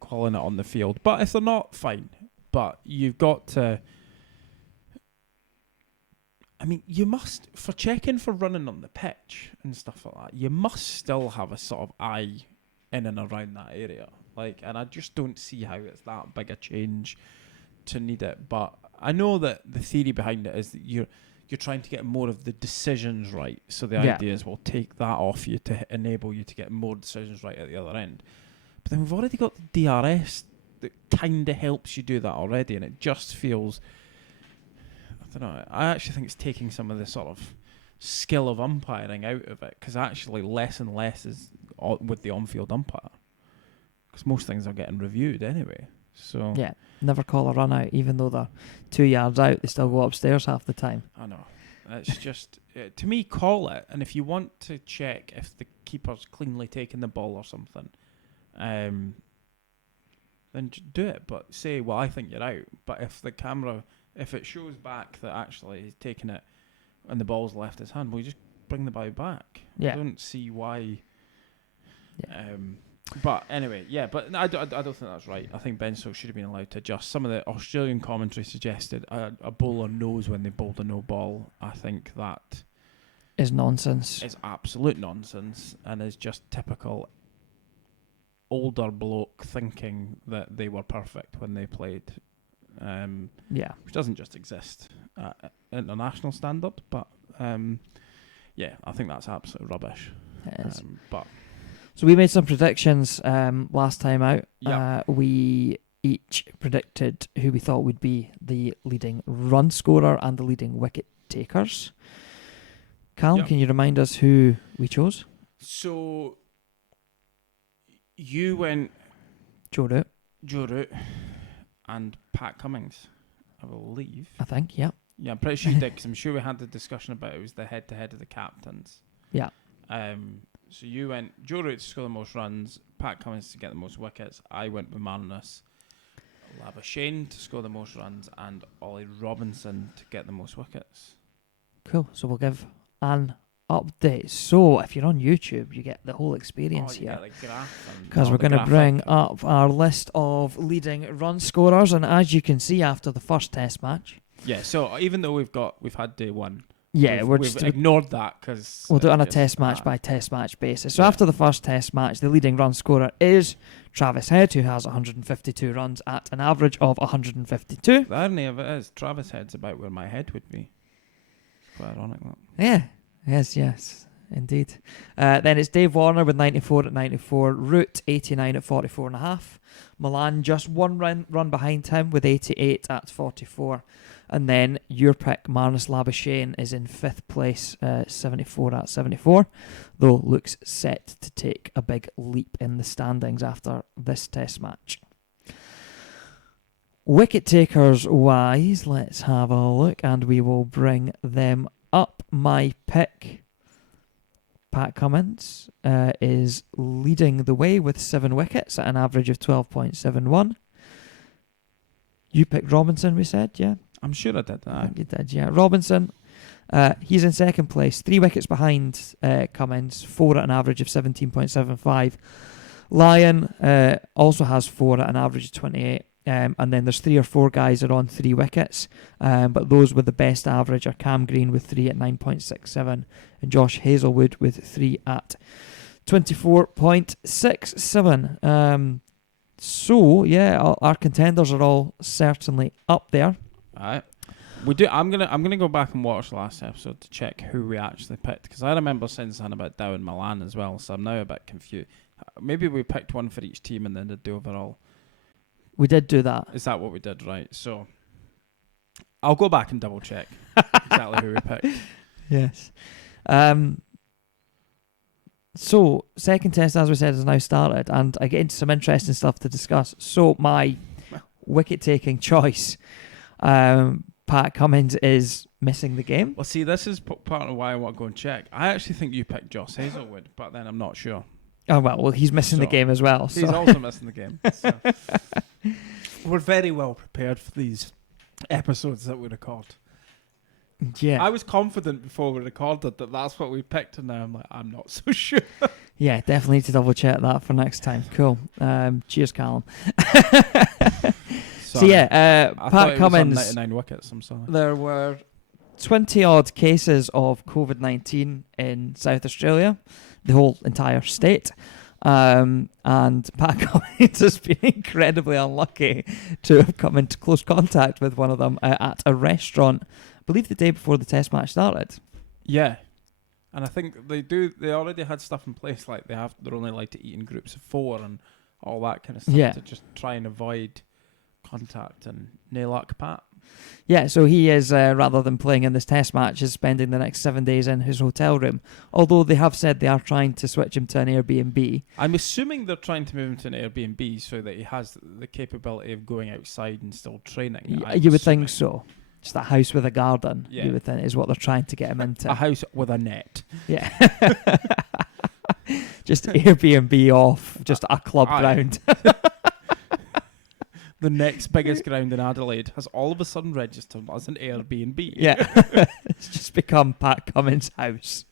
calling it on the field. But if they're not, fine. But you've got to. I mean, you must, for checking for running on the pitch and stuff like that, you must still have a sort of eye in and around that area. And I just don't see how it's that big a change to need it. But I know that the theory behind it is that you're trying to get more of the decisions right. So the idea is we'll take that off you to enable you to get more decisions right at the other end. But then we've already got the DRS that kind of helps you do that already, and it just feels, I don't know, I actually think it's taking some of the sort of skill of umpiring out of it, because actually less and less is with the on-field umpire, because most things are getting reviewed anyway. So never call a run out, even though they're 2 yards out, they still go upstairs half the time. I know. It's just, to me, call it, and if you want to check if the keeper's cleanly taken the ball or something, then do it, but say, well, I think you're out. But if the camera, if it shows back that actually he's taken it and the ball's left his hand, well, you just bring the ball back. I don't see why. But anyway, but I don't think that's right. I think Ben Stokes should have been allowed to adjust. Some of the Australian commentary suggested a bowler knows when they bowled a no ball. I think that is nonsense. It's absolute nonsense, and is just typical older bloke thinking that they were perfect when they played. Which doesn't just exist at international standard, but I think that's absolute rubbish. It is. But so we made some predictions last time out. Yep. We each predicted who we thought would be the leading run scorer and the leading wicket takers. Callum, can you remind us who we chose? So you went Joe Root and Pat Cummins, I believe. I think, yeah. Yeah, I'm pretty sure you did, because I'm sure we had the discussion about it was the head-to-head of the captains. Yeah. So you went Joe Root to score the most runs, Pat Cummins to get the most wickets. I went with Marnus Labuschagne to score the most runs, and Ollie Robinson to get the most wickets. Cool. So we'll give an update. So if you're on YouTube, you get the whole experience here, because we're going to bring up our list of leading run scorers, and as you can see after the first test match, so even though we've had day one, we've ignored that, because we'll do it on a test match by test match basis. So after the first test match, the leading run scorer is Travis Head, who has 152 runs at an average of 152. The irony of it is Travis Head's about where my head would be. It's quite ironic, that. Yeah. Yes. indeed. Then it's Dave Warner with 94 at 94. Root 89 at 44.5. Milan just one run behind him with 88 at 44. And then your pick, Marnus Labuschagne, is in 5th place, 74 at 74, though looks set to take a big leap in the standings after this test match. Wicket takers wise, let's have a look, and we will bring them up. My pick, Pat Cummins, is leading the way with 7 wickets at an average of 12.71. You picked Robinson, we said, yeah? I'm sure I did that. I think you did, yeah. Robinson, he's in 2nd place, 3 wickets behind Cummins, 4 at an average of 17.75. Lyon also has 4 at an average of 28. And then there's 3 or 4 guys that are on 3 wickets. But those with the best average are Cam Green with 3 at 9.67 and Josh Hazelwood with 3 at 24.67. So, yeah, our contenders are all certainly up there. Alright. We do. I'm gonna go back and watch the last episode to check who we actually picked, because I remember saying something about Dow and Milan as well, so I'm now a bit confused. Maybe we picked one for each team and then did the overall. We did do that. Is that what we did? Right. So I'll go back and double check exactly who we picked. Yes. So, second test, as we said, has now started, and I get into some interesting stuff to discuss. So, my wicket-taking choice, Pat Cummins, is missing the game. Well, see, this is part of why I want to go and check. I actually think you picked Josh Hazelwood, but then I'm not sure. Oh, well, he's missing the game as well. He's also missing the game. So. We're very well prepared for these episodes that we record. Yeah. I was confident before we recorded that that's what we picked, and now I'm like, I'm not so sure. Yeah, definitely need to double check that for next time. Cool. Cheers, Callum. So yeah, Pat Cummins. 99 wickets. I'm sorry. There were 20 odd cases of COVID-19 in South Australia, the whole entire state. And Pat Cummins has been incredibly unlucky to have come into close contact with one of them at a restaurant, I believe the day before the test match started. Yeah. And I think they already had stuff in place, like they're only allowed to eat in groups of 4 and all that kind of stuff to just try and avoid contact, and no luck, Pat. Yeah, so he is, rather than playing in this test match, is spending the next 7 days in his hotel room. Although they have said they are trying to switch him to an Airbnb. I'm assuming they're trying to move him to an Airbnb so that he has the capability of going outside and still training. You would think so. Just a house with a garden, you would think, is what they're trying to get him into. A house with a net. Yeah. Just Airbnb off, just a club ground. The next biggest ground in Adelaide has all of a sudden registered as an Airbnb. Yeah. It's just become Pat Cummins' house.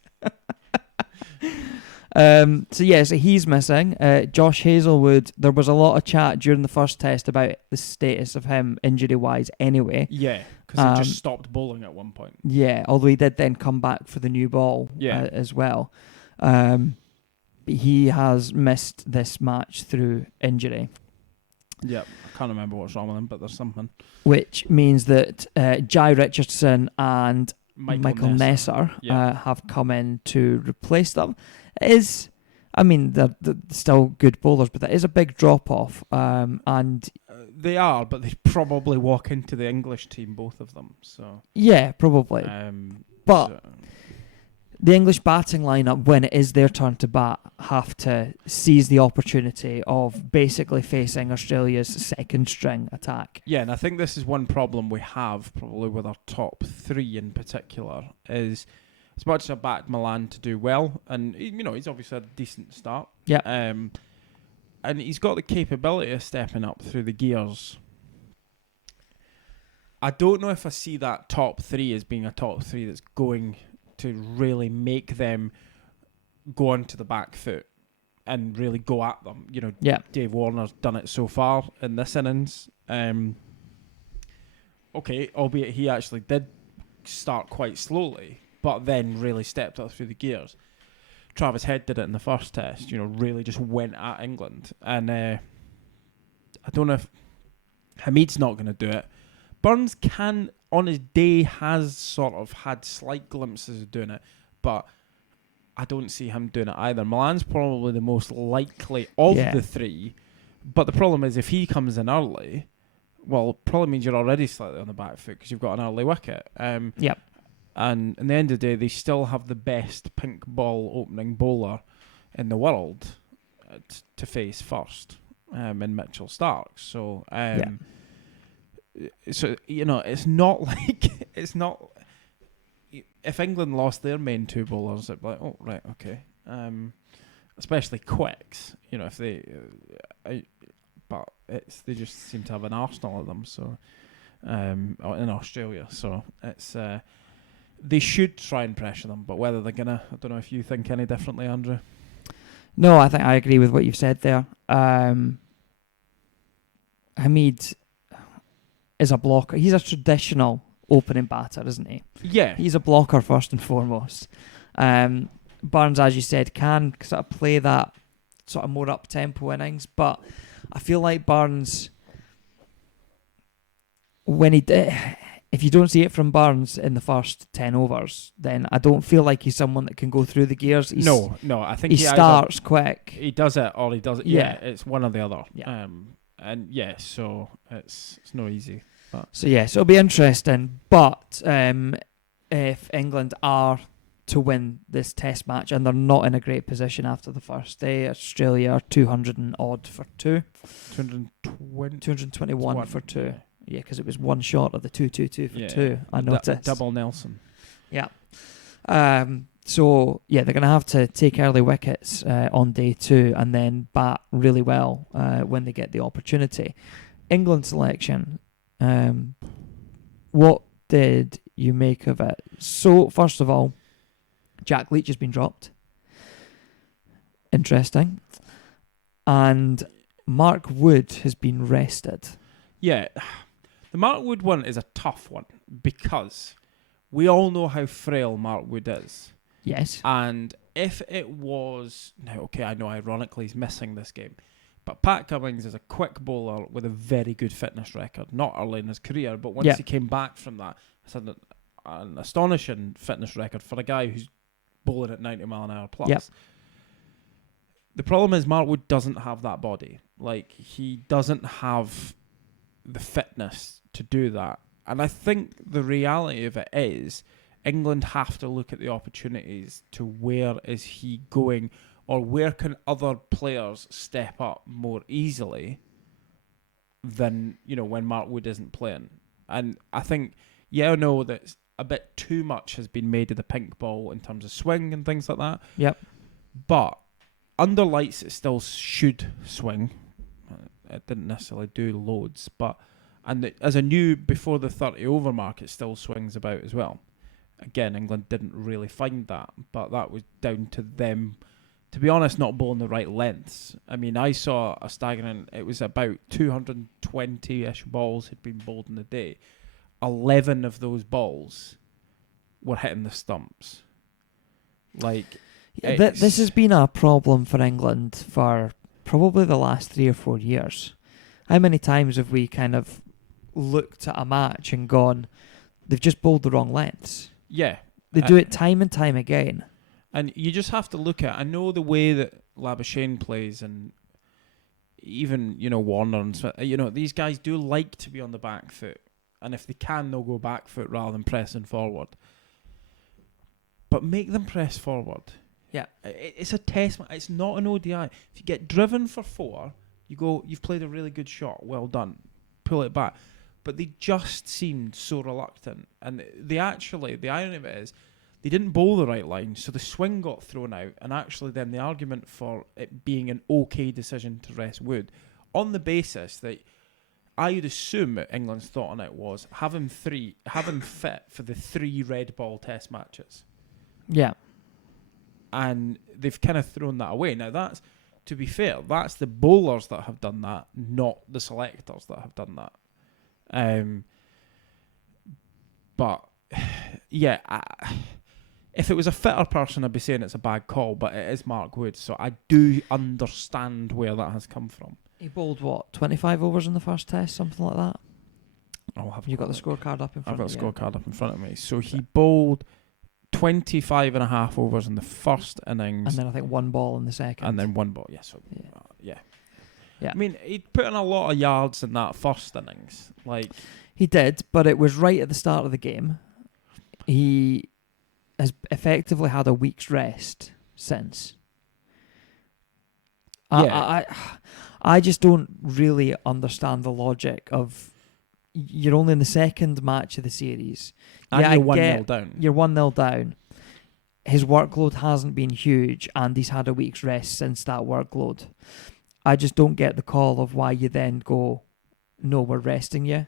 So he's missing. Josh Hazelwood, there was a lot of chat during the first test about the status of him injury-wise anyway. Yeah, because he just stopped bowling at one point. Yeah, although he did then come back for the new ball as well. But he has missed this match through injury. Yeah, I can't remember what's wrong with him, but there's something. Which means that Jai Richardson and Michael Nesser have come in to replace them. They're still good bowlers, but that is a big drop-off. And they are, but they probably walk into the English team, both of them. So yeah, probably. The English batting lineup, when it is their turn to bat, have to seize the opportunity of basically facing Australia's second string attack. Yeah, and I think this is one problem we have probably with our top 3 in particular, is as much as I backed Milan to do well, and he's obviously had a decent start. Yeah. And he's got the capability of stepping up through the gears. I don't know if I see that top 3 as being a top 3 that's going to really make them go onto the back foot and really go at them. Dave Warner's done it so far in this innings. Albeit he actually did start quite slowly, but then really stepped up through the gears. Travis Head did it in the first test, really just went at England. And I don't know if Hamid's not going to do it. Burns on his day has sort of had slight glimpses of doing it, but I don't see him doing it either. Milan's probably the most likely of the three, but the problem is if he comes in early, well, it probably means you're already slightly on the back foot because you've got an early wicket. Yep. And in the end of the day, they still have the best pink ball opening bowler in the world to face first in Mitchell Starc. So, so it's not like if England lost their main two bowlers, it'd be like, oh right, okay. Especially quicks, if they, but they just seem to have an arsenal of them. So, in Australia, so it's. They should try and pressure them, but whether they're gonna, I don't know if you think any differently, Andrew. No, I think I agree with what you've said there. Hamid is a blocker. He's a traditional opening batter, isn't he? Yeah. He's a blocker first and foremost. Barnes, as you said, can sort of play that sort of more up-tempo innings, but I feel like Barnes, if you don't see it from Barnes in the first 10 overs, then I don't feel like he's someone that can go through the gears. No, I think he starts quick. He does it or he does it. Yeah, it's one or the other. Yeah. So it's no easy. But. So it'll be interesting. But if England are to win this Test match and they're not in a great position after the first day, Australia are 200 and odd for 2. 221 for 2. Yeah, because it was one short of the 222 for 2. I noticed. Double Nelson. Yeah. So they're going to have to take early wickets on day 2 and then bat really well when they get the opportunity. England selection. What did you make of it? So first of all, Jack Leach has been dropped. Interesting. And Mark Wood has been rested. Yeah. The Mark Wood one is a tough one because we all know how frail Mark Wood is. Yes. And if it was... Now, okay, I know ironically he's missing this game, but Pat Cummins is a quick bowler with a very good fitness record. Not early in his career, but once he came back from that, it's an astonishing fitness record for a guy who's bowling at 90 mile an hour plus. Yep. The problem is Mark Wood doesn't have that body. Like, he doesn't have the fitness to do that. And I think the reality of it is England have to look at the opportunities to where is he going or where can other players step up more easily than, when Mark Wood isn't playing. And I think, I know that a bit too much has been made of the pink ball in terms of swing and things like that. Yep. But under lights it still should swing. It didn't necessarily do loads, but as a new before the 30 over mark, it still swings about as well. Again, England didn't really find that, but that was down to them, to be honest, not bowling the right lengths. I mean, I saw a staggering, it was about 220-ish balls had been bowled in a day. 11 of those balls were hitting the stumps. Like, this has been a problem for England for probably the last 3 or 4 years. How many times have we kind of looked at a match and gone, they've just bowled the wrong lengths? Yeah. They do it time and time again. And you just have to look at, I know the way that Labuschagne plays and even, Warner and Smith, these guys do like to be on the back foot. And if they can, they'll go back foot rather than pressing forward. But make them press forward. Yeah. It's a test. It's not an ODI. If you get driven for 4, you've played a really good shot. Well done. Pull it back. But they just seemed so reluctant. And the irony of it is, they didn't bowl the right line, so the swing got thrown out. And actually then the argument for it being an okay decision to rest Wood, on the basis that I would assume England's thought on it was have him fit for the 3 red ball test matches. Yeah. And they've kind of thrown that away. Now that's, to be fair, that's the bowlers that have done that, not the selectors that have done that. But yeah, if it was a fitter person, I'd be saying it's a bad call, but it is Mark Wood, so I do understand where that has come from. He bowled 25 overs in the first test, something like that. I'll have you got the scorecard up in front of you? I've got the scorecard up in front of me. So he bowled 25 and a half overs in the first innings. And then I think 1 ball in the second. And then 1 ball, yeah. So, yeah. I mean, he put in a lot of yards in that first innings. Like, he did, but it was right at the start of the game. He has effectively had a week's rest since. Yeah. I just don't really understand the logic of you're only in the second match of the series. And you're 1-0 down. You're 1-0 down. His workload hasn't been huge, and he's had a week's rest since that workload. I just don't get the call of why you then go, no, we're resting you.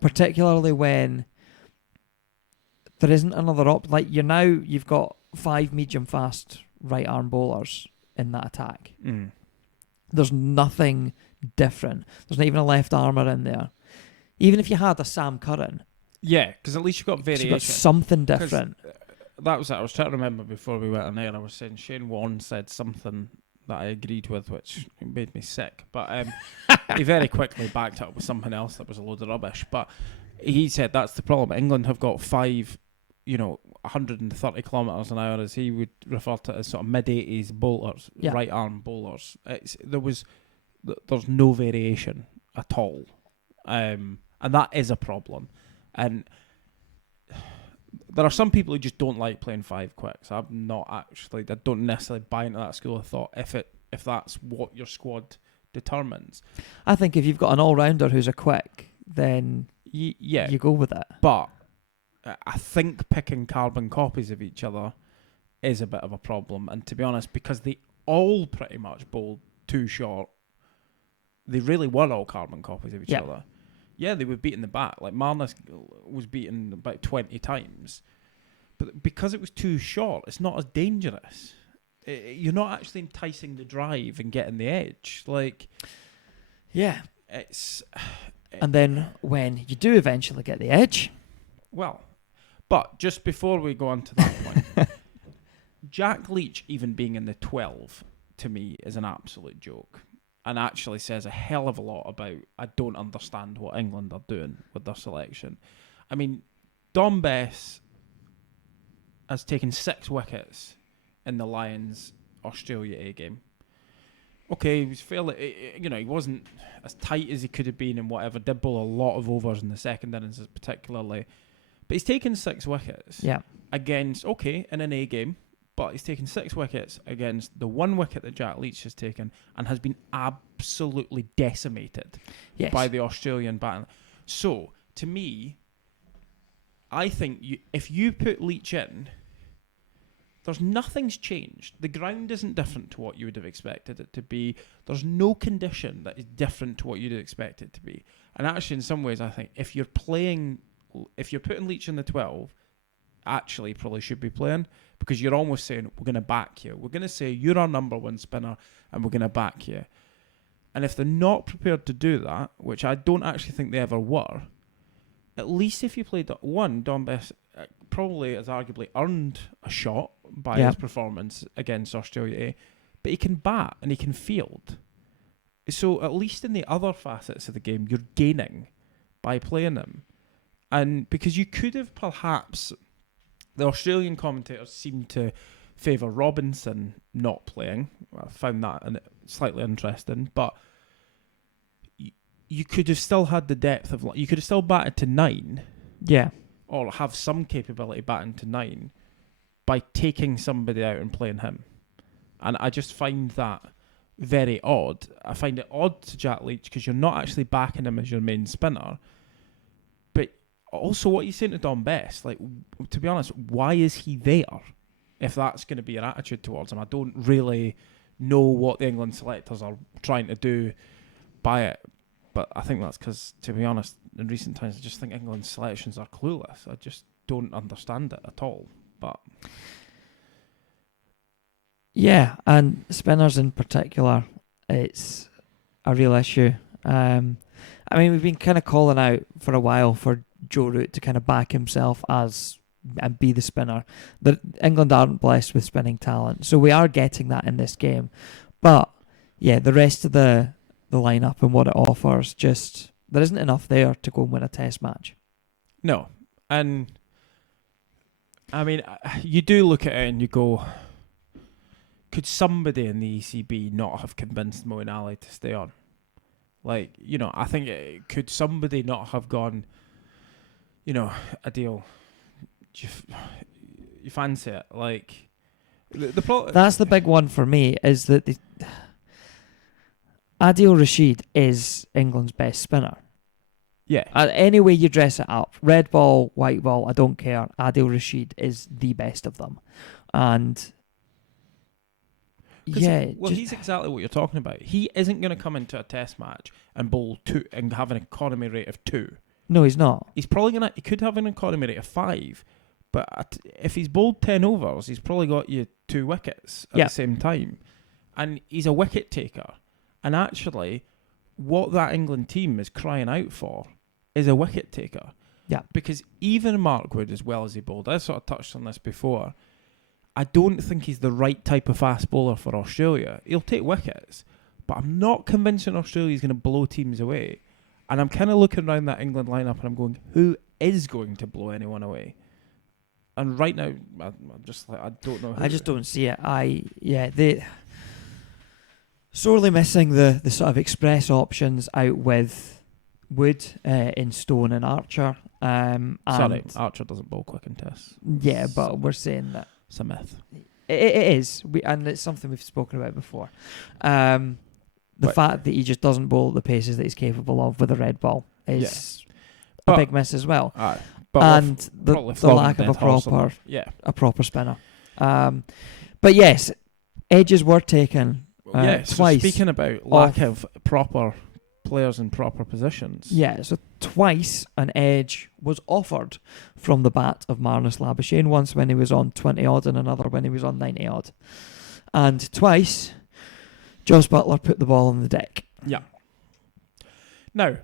Particularly when there isn't another option. Like, you've got 5 medium-fast right-arm bowlers in that attack. Mm. There's nothing different. There's not even a left armour in there. Even if you had a Sam Curran. Yeah, because at least you've got variation. You've got something different. That was it. I was trying to remember before we went on air. I was saying Shane Warne said something that I agreed with, which made me sick. But he very quickly backed up with something else that was a load of rubbish. But he said that's the problem. England have got 5, 130 kilometres an hour, as he would refer to as sort of mid-80s bowlers, right-arm bowlers. There's no variation at all. And that is a problem. And there are some people who just don't like playing 5 quicks. I don't necessarily buy into that school of thought if that's what your squad determines. I think if you've got an all-rounder who's a quick, then you go with it. But I think picking carbon copies of each other is a bit of a problem. And to be honest, because they all pretty much bowled too short, they really were all carbon copies of each other. Yeah, they were beating the bat. Like, Marnus was beaten about 20 times. But because it was too short, it's not as dangerous. You're not actually enticing the drive and getting the edge. Like, yeah. And then when you do eventually get the edge... Well, but just before we go on to that point, Jack Leach even being in the 12, to me, is an absolute joke. And actually says a hell of a lot about, I don't understand what England are doing with their selection. I mean, Dom Bess has taken 6 wickets in the Lions-Australia A game. Okay, he was fairly, he wasn't as tight as he could have been and whatever, did bowl a lot of overs in the second innings particularly. But he's taken 6 wickets against, in an A game, but he's taken 6 wickets against the 1 wicket that Jack Leach has taken and has been absolutely decimated by the Australian batting. So, to me, I think if you put Leach in, nothing's changed. The ground isn't different to what you would have expected it to be. There's no condition that is different to what you'd expect it to be. And actually, in some ways, I think if you're putting Leach in the 12, actually probably should be playing, because you're almost saying, we're going to back you. We're going to say, you're our number 1 spinner, and we're going to back you. And if they're not prepared to do that, which I don't actually think they ever were, at least if you played Dom Bess probably has arguably earned a shot by his performance against Australia A, but he can bat and he can field. So at least in the other facets of the game, you're gaining by playing him. And because you could have perhaps... The Australian commentators seem to favour Robinson not playing. I found that slightly interesting, but you could have still had the depth of... You could have still batted to 9. Yeah. Or have some capability batting to 9 by taking somebody out and playing him. And I just find that very odd. I find it odd to Jack Leach because you're not actually backing him as your main spinner. But also, what are you saying to Dom Bess? Like, to be honest, why is he there if that's going to be your attitude towards him? I don't really know what the England selectors are trying to do by it. But I think that's because, to be honest, in recent times, I just think England's selections are clueless. I just don't understand it at all. But yeah, and spinners in particular, it's a real issue. I mean, we've been kind of calling out for a while for Joe Root to kind of back himself and be the spinner. England aren't blessed with spinning talent, so we are getting that in this game. But yeah, the rest of the lineup and what it offers, just there isn't enough there to go and win a test match. No, and I mean, you do look at it and you go, could somebody in the ECB not have convinced Moeen Ali to stay on? Like, I think could somebody not have gone, a deal? You fancy it? Like, that's the big one for me, is that Adil Rashid is England's best spinner. Yeah. Any way you dress it up, red ball, white ball, I don't care. Adil Rashid is the best of them. And he's exactly what you're talking about. He isn't going to come into a test match and bowl 2 and have an economy rate of 2. No, he's not. He's probably he could have an economy rate of 5, but if he's bowled 10 overs, he's probably got you 2 wickets at the same time. And he's a wicket taker. And actually, what that England team is crying out for is a wicket taker. Yeah. Because even Mark Wood, as well as he bowled, I sort of touched on this before, I don't think he's the right type of fast bowler for Australia. He'll take wickets, but I'm not convinced Australia's going to blow teams away. And I'm kind of looking around that England lineup and I'm going, who is going to blow anyone away? And right now, I'm just like, I don't know who. I just don't see it. They sorely missing the sort of express options out with Wood in Stone and Archer. Sorry, Archer doesn't bowl quick in tests. Yeah, but we're saying that it's a myth. It is, and it's something we've spoken about before. The fact that he just doesn't bowl at the paces that he's capable of with a red ball is a big miss as well. And the lack of a proper spinner. But yes, edges were taken twice. So speaking about lack of proper players in proper positions. Yeah, so twice an edge was offered from the bat of Marnus Labuschagne, once when he was on 20 odd and another when he was on 90 odd. And twice, Jos Buttler put the ball on the deck. Yeah. Now,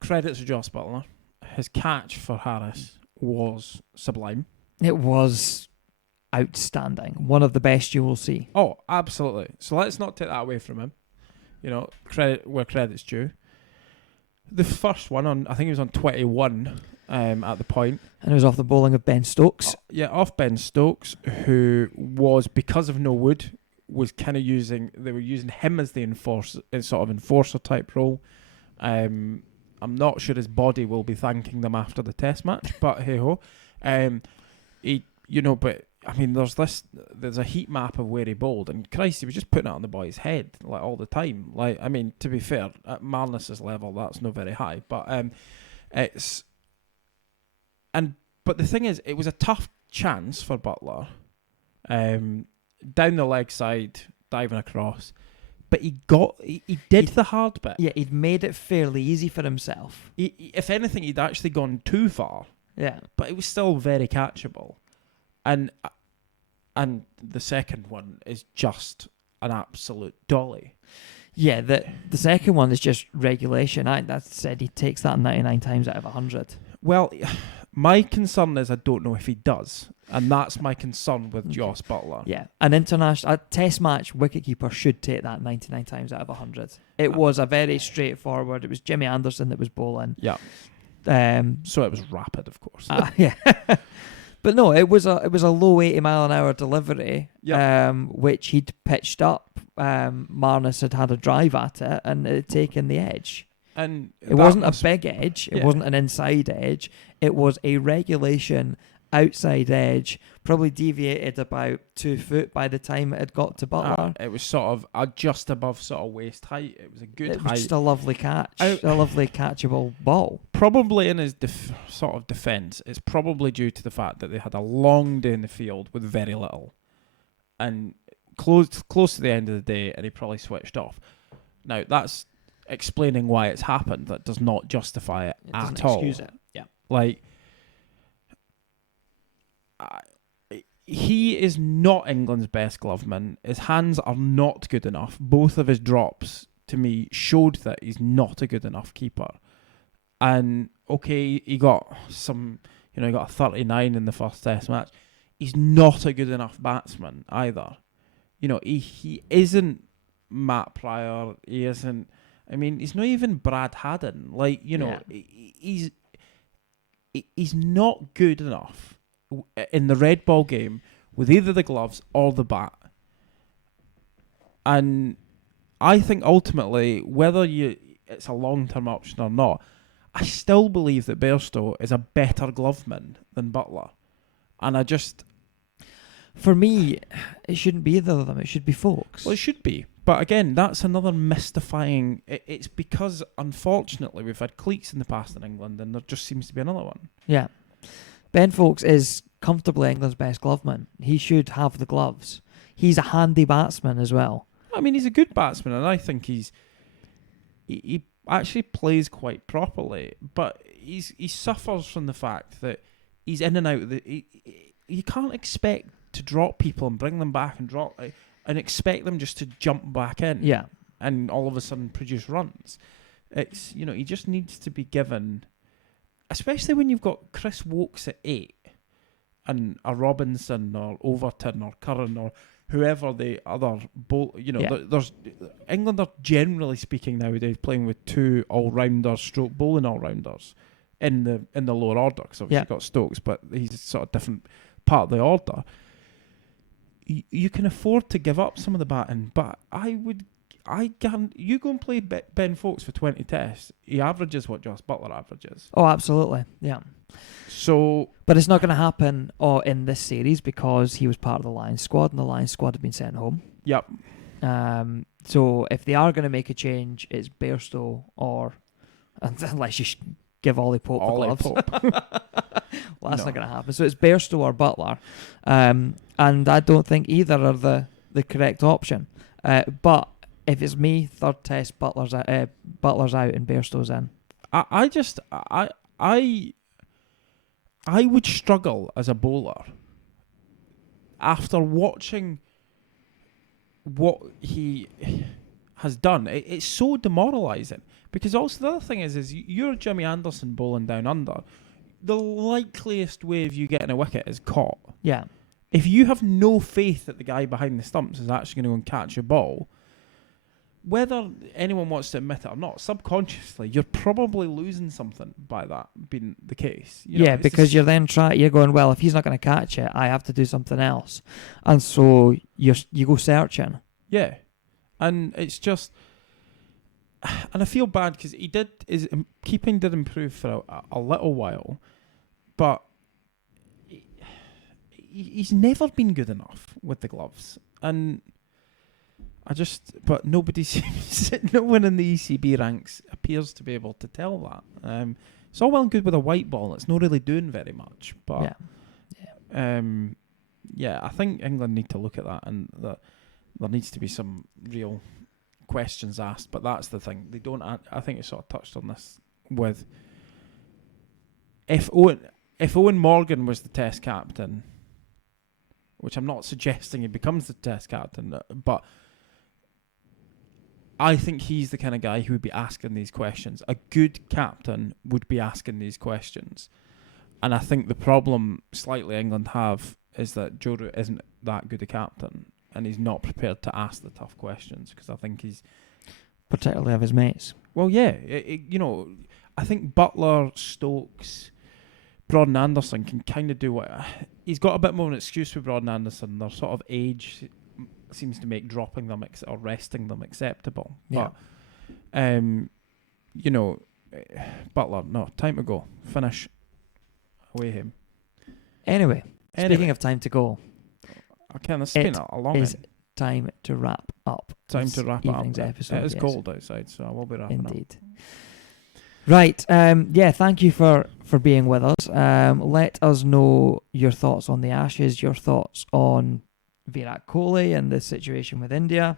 credit to Jos Buttler. His catch for Harris was sublime. It was outstanding. One of the best you will see. Oh, absolutely. So let's not take that away from him. Credit where credit's due. The first one, I think he was on 21 at the point. And it was off the bowling of Ben Stokes. Off Ben Stokes, who was, because of no Wood, was kind of they were using him as the enforcer type role. I'm not sure his body will be thanking them after the test match, but hey ho. But I mean, there's a heat map of where he bowled, and Christ, he was just putting it on the boy's head like all the time. Like, I mean, to be fair, at Marnus's level, that's not very high, but but the thing is, it was a tough chance for Buttler, down the leg side, diving across, but he did the hard bit. Yeah, he'd made it fairly easy for himself. If anything, he'd actually gone too far. Yeah, but it was still very catchable. And the second one is just an absolute dolly. Yeah, the second one is just regulation. I said he takes that 99 times out of 100. Well, my concern is I don't know if he does. And that's my concern with Jos Buttler. Yeah, a test match wicketkeeper should take that 99 times out of 100. It was a very straightforward. It was Jimmy Anderson that was bowling. Yeah. So it was rapid, of course. Yeah. But no, it was a low 80 mile an hour delivery, which he'd pitched up. Marnus had a drive at it and it had taken the edge. And it wasn't a big edge. It wasn't an inside edge. It was a regulation outside edge, probably deviated about 2 foot by the time it had got to Buttler. It was sort of just above sort of waist height. It was a good height. It was just a lovely catch, a lovely catchable ball. Probably in his sort of defence, it's probably due to the fact that they had a long day in the field with very little, and close to the end of the day, and he probably switched off. Now that's explaining why it's happened. That does not justify it at all. Excuse it. Yeah, like. He is not England's best gloveman. His hands are not good enough. Both of his drops, to me, showed that he's not a good enough keeper. And, okay, he got he got a 39 in the first test match. He's not a good enough batsman either. He isn't Matt Pryor. He isn't... I mean, he's not even Brad Haddon. Like, he's not good enough in the red ball game with either the gloves or the bat. And I think ultimately, whether it's a long-term option or not, I still believe that Bairstow is a better gloveman than Butler. And I just... For me, it shouldn't be either of them. It should be Foakes. Well, it should be. But again, that's another mystifying... It's because, unfortunately, we've had cliques in the past in England, and there just seems to be another one. Yeah. Ben Foakes is comfortably England's best gloveman. He should have the gloves. He's a handy batsman as well. I mean, he's a good batsman, and I think he actually plays quite properly. But he suffers from the fact that he's in and out. You can't expect to drop people and bring them back and expect them just to jump back in. Yeah. And all of a sudden produce runs. It's, he just needs to be given, especially when you've got Chris Woakes at 8 and a Robinson or Overton or Curran or whoever the other there's England are generally speaking nowadays playing with 2 all-rounders stroke bowling all-rounders in the lower order, because obviously you've got Stokes, but he's sort of different part of the order. You can afford to give up some of the batting, but you go and play Ben Foakes for 20 tests, he averages what Joss Butler averages. Oh, absolutely, yeah. So, but it's not going to happen in this series because he was part of the Lions squad, and the Lions squad have been sent home. Yep. So if they are going to make a change, it's Bairstow unless you give Ollie Pope the gloves. Well, that's not going to happen. So it's Bairstow or Butler, and I don't think either are the correct option. But if it's me, third test, Butler's out and Bairstow's in. I would struggle as a bowler after watching what he has done. It's so demoralising, because also the other thing is you're Jimmy Anderson bowling down under. The likeliest way of you getting a wicket is caught. Yeah. If you have no faith that the guy behind the stumps is actually going to go and catch your ball, whether anyone wants to admit it or not, subconsciously, you're probably losing something by that being the case. Because you're then you're going, well, if he's not going to catch it, I have to do something else. And so you go searching. Yeah. And it's just... And I feel bad because his keeping did improve for a little while, but he's never been good enough with the gloves. And... but nobody seems, no one in the ECB ranks appears to be able to tell that. It's all well and good with a white ball. It's not really doing very much. But I think England need to look at that, and that there needs to be some real questions asked. But that's the thing. They don't. I think you sort of touched on this with if Owen Morgan was the Test captain, which I'm not suggesting he becomes the Test captain, but I think he's the kind of guy who would be asking these questions. A good captain would be asking these questions. And I think the problem slightly England have is that Joe Root isn't that good a captain, and he's not prepared to ask the tough questions, because I think he's... Particularly of his mates. Well, yeah. I think Butler, Stokes, Broad Anderson can kind of do what... He's got a bit more of an excuse with Broad Anderson. Their sort of age seems to make dropping them or resting them acceptable. Yeah. But, Butler, no, time to go. Finish. Away him. Anyway, speaking of time to go. Okay, this has been a long one. It is time to wrap up. Time to wrap up. Episode, it is cold outside, so I will be wrapping up. Indeed. Right. Thank you for being with us. Let us know your thoughts on the Ashes, your thoughts on Virat Kohli and the situation with India.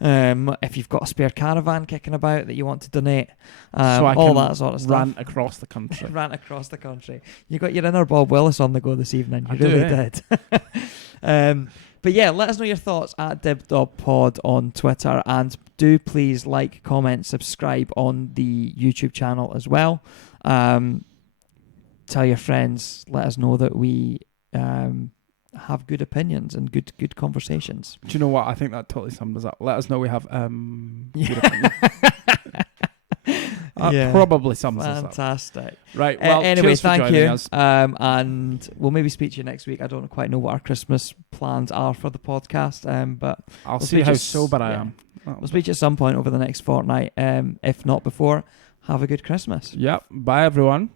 If you've got a spare caravan kicking about that you want to donate, so I all can that sort of stuff. Rant across the country. Rant across the country. You got your inner Bob Willis on the go this evening. You did. But yeah, let us know your thoughts at DibDobPod on Twitter, and do please like, comment, subscribe on the YouTube channel as well. Tell your friends. Let us know that we have good opinions and good conversations. Do you know what? I think that totally sums us up. Let us know we have good opinions. That probably sums us up. Fantastic. Right. Well, anyway, cheers for thank joining you. us. And we'll maybe speak to you next week. I don't quite know what our Christmas plans are for the podcast, but I'll see how sober I am. We'll speak to you at some point over the next fortnight. If not before, have a good Christmas. Yep. Bye, everyone.